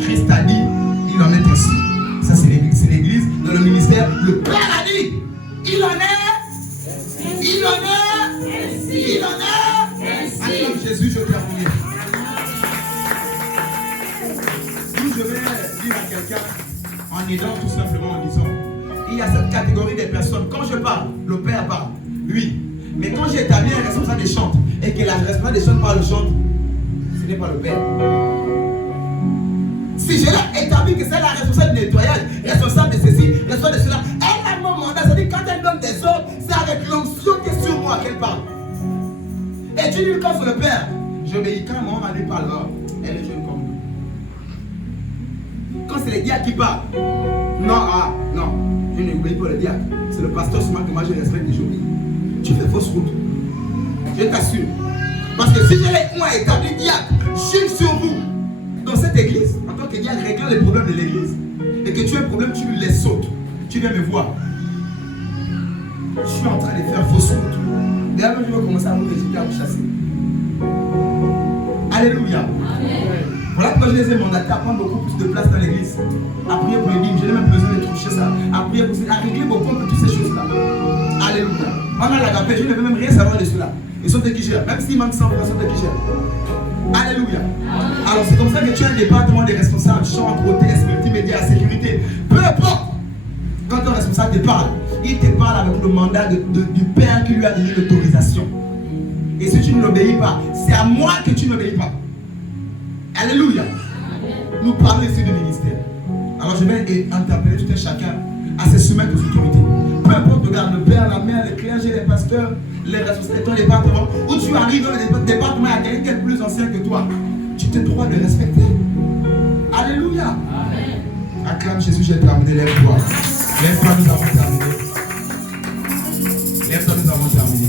Christ a dit, il en est ainsi. Ça, c'est l'église. Dans le ministère, le Père a dit, il en est. Il en est. Il en est. Acclame Jésus, je vais terminer. Nous, je vais dire à quelqu'un, en aidant tout simplement en disant, il y a cette catégorie de personnes. Quand je parle, le Père parle. Oui. Mais quand j'établis un responsable des chantes et que la responsable des chantes parle le chante, ce n'est pas le Père. Si je l'ai établi que c'est la responsable du nettoyage, responsable de ceci, responsable de cela, elle a mon mandat. C'est-à-dire quand elle donne des ordres, c'est avec l'onction qui est sur moi qu'elle parle. Et tu dis quand c'est le Père, j'obéis quand mon mari parle, elle est jeune comme nous. Quand c'est les diacres qui parlent, non, je n'obéis pas le diacre. C'est le pasteur seulement que moi je respecte et j'obéis. Tu fais fausse route. Je t'assure. Parce que si j'ai moi établi diacre, je suis sur vous. Dans cette église, en tant que diacre, réglant les problèmes de l'église. Et que tu as un problème, tu les sautes. Tu viens me voir. Je suis en train de faire fausse route. D'ailleurs, je vais commencer à vous résulter, à vous chasser. Alléluia. Amen. Voilà pourquoi je les ai mandatés à prendre beaucoup plus de place dans l'église. À prier pour les dîmes, je n'ai même besoin de toucher ça. À prier pour à régler beaucoup de toutes ces choses-là. Alléluia. On a l'agapé, je ne veux même rien savoir de cela. Ils sont de qui gèrent. Même s'ils manquent 100%, ils sont de qui gèrent. Alléluia. Alors c'est comme ça que tu as un département des responsables, chant, hôtesse, multimédia, sécurité. Peu importe. Quand ton responsable te parle, il te parle avec le mandat du Père qui lui a donné l'autorisation. Et si tu ne l'obéis pas, c'est à moi que tu n'obéis pas. Alléluia. Nous parlons ici du ministère. Alors je vais interpeller tout un chacun à se soumettre aux autorités. Peu importe, regarde, le père, la mère, les clergés, les pasteurs, les responsables de ton département, où tu arrives dans le département, il y a quelqu'un qui est plus ancien que toi. Tu te dois de respecter. Alléluia. Amen. Acclame Jésus, j'ai terminé, lève-toi. Lève-toi, nous avons terminé. Lève-toi, nous avons terminé.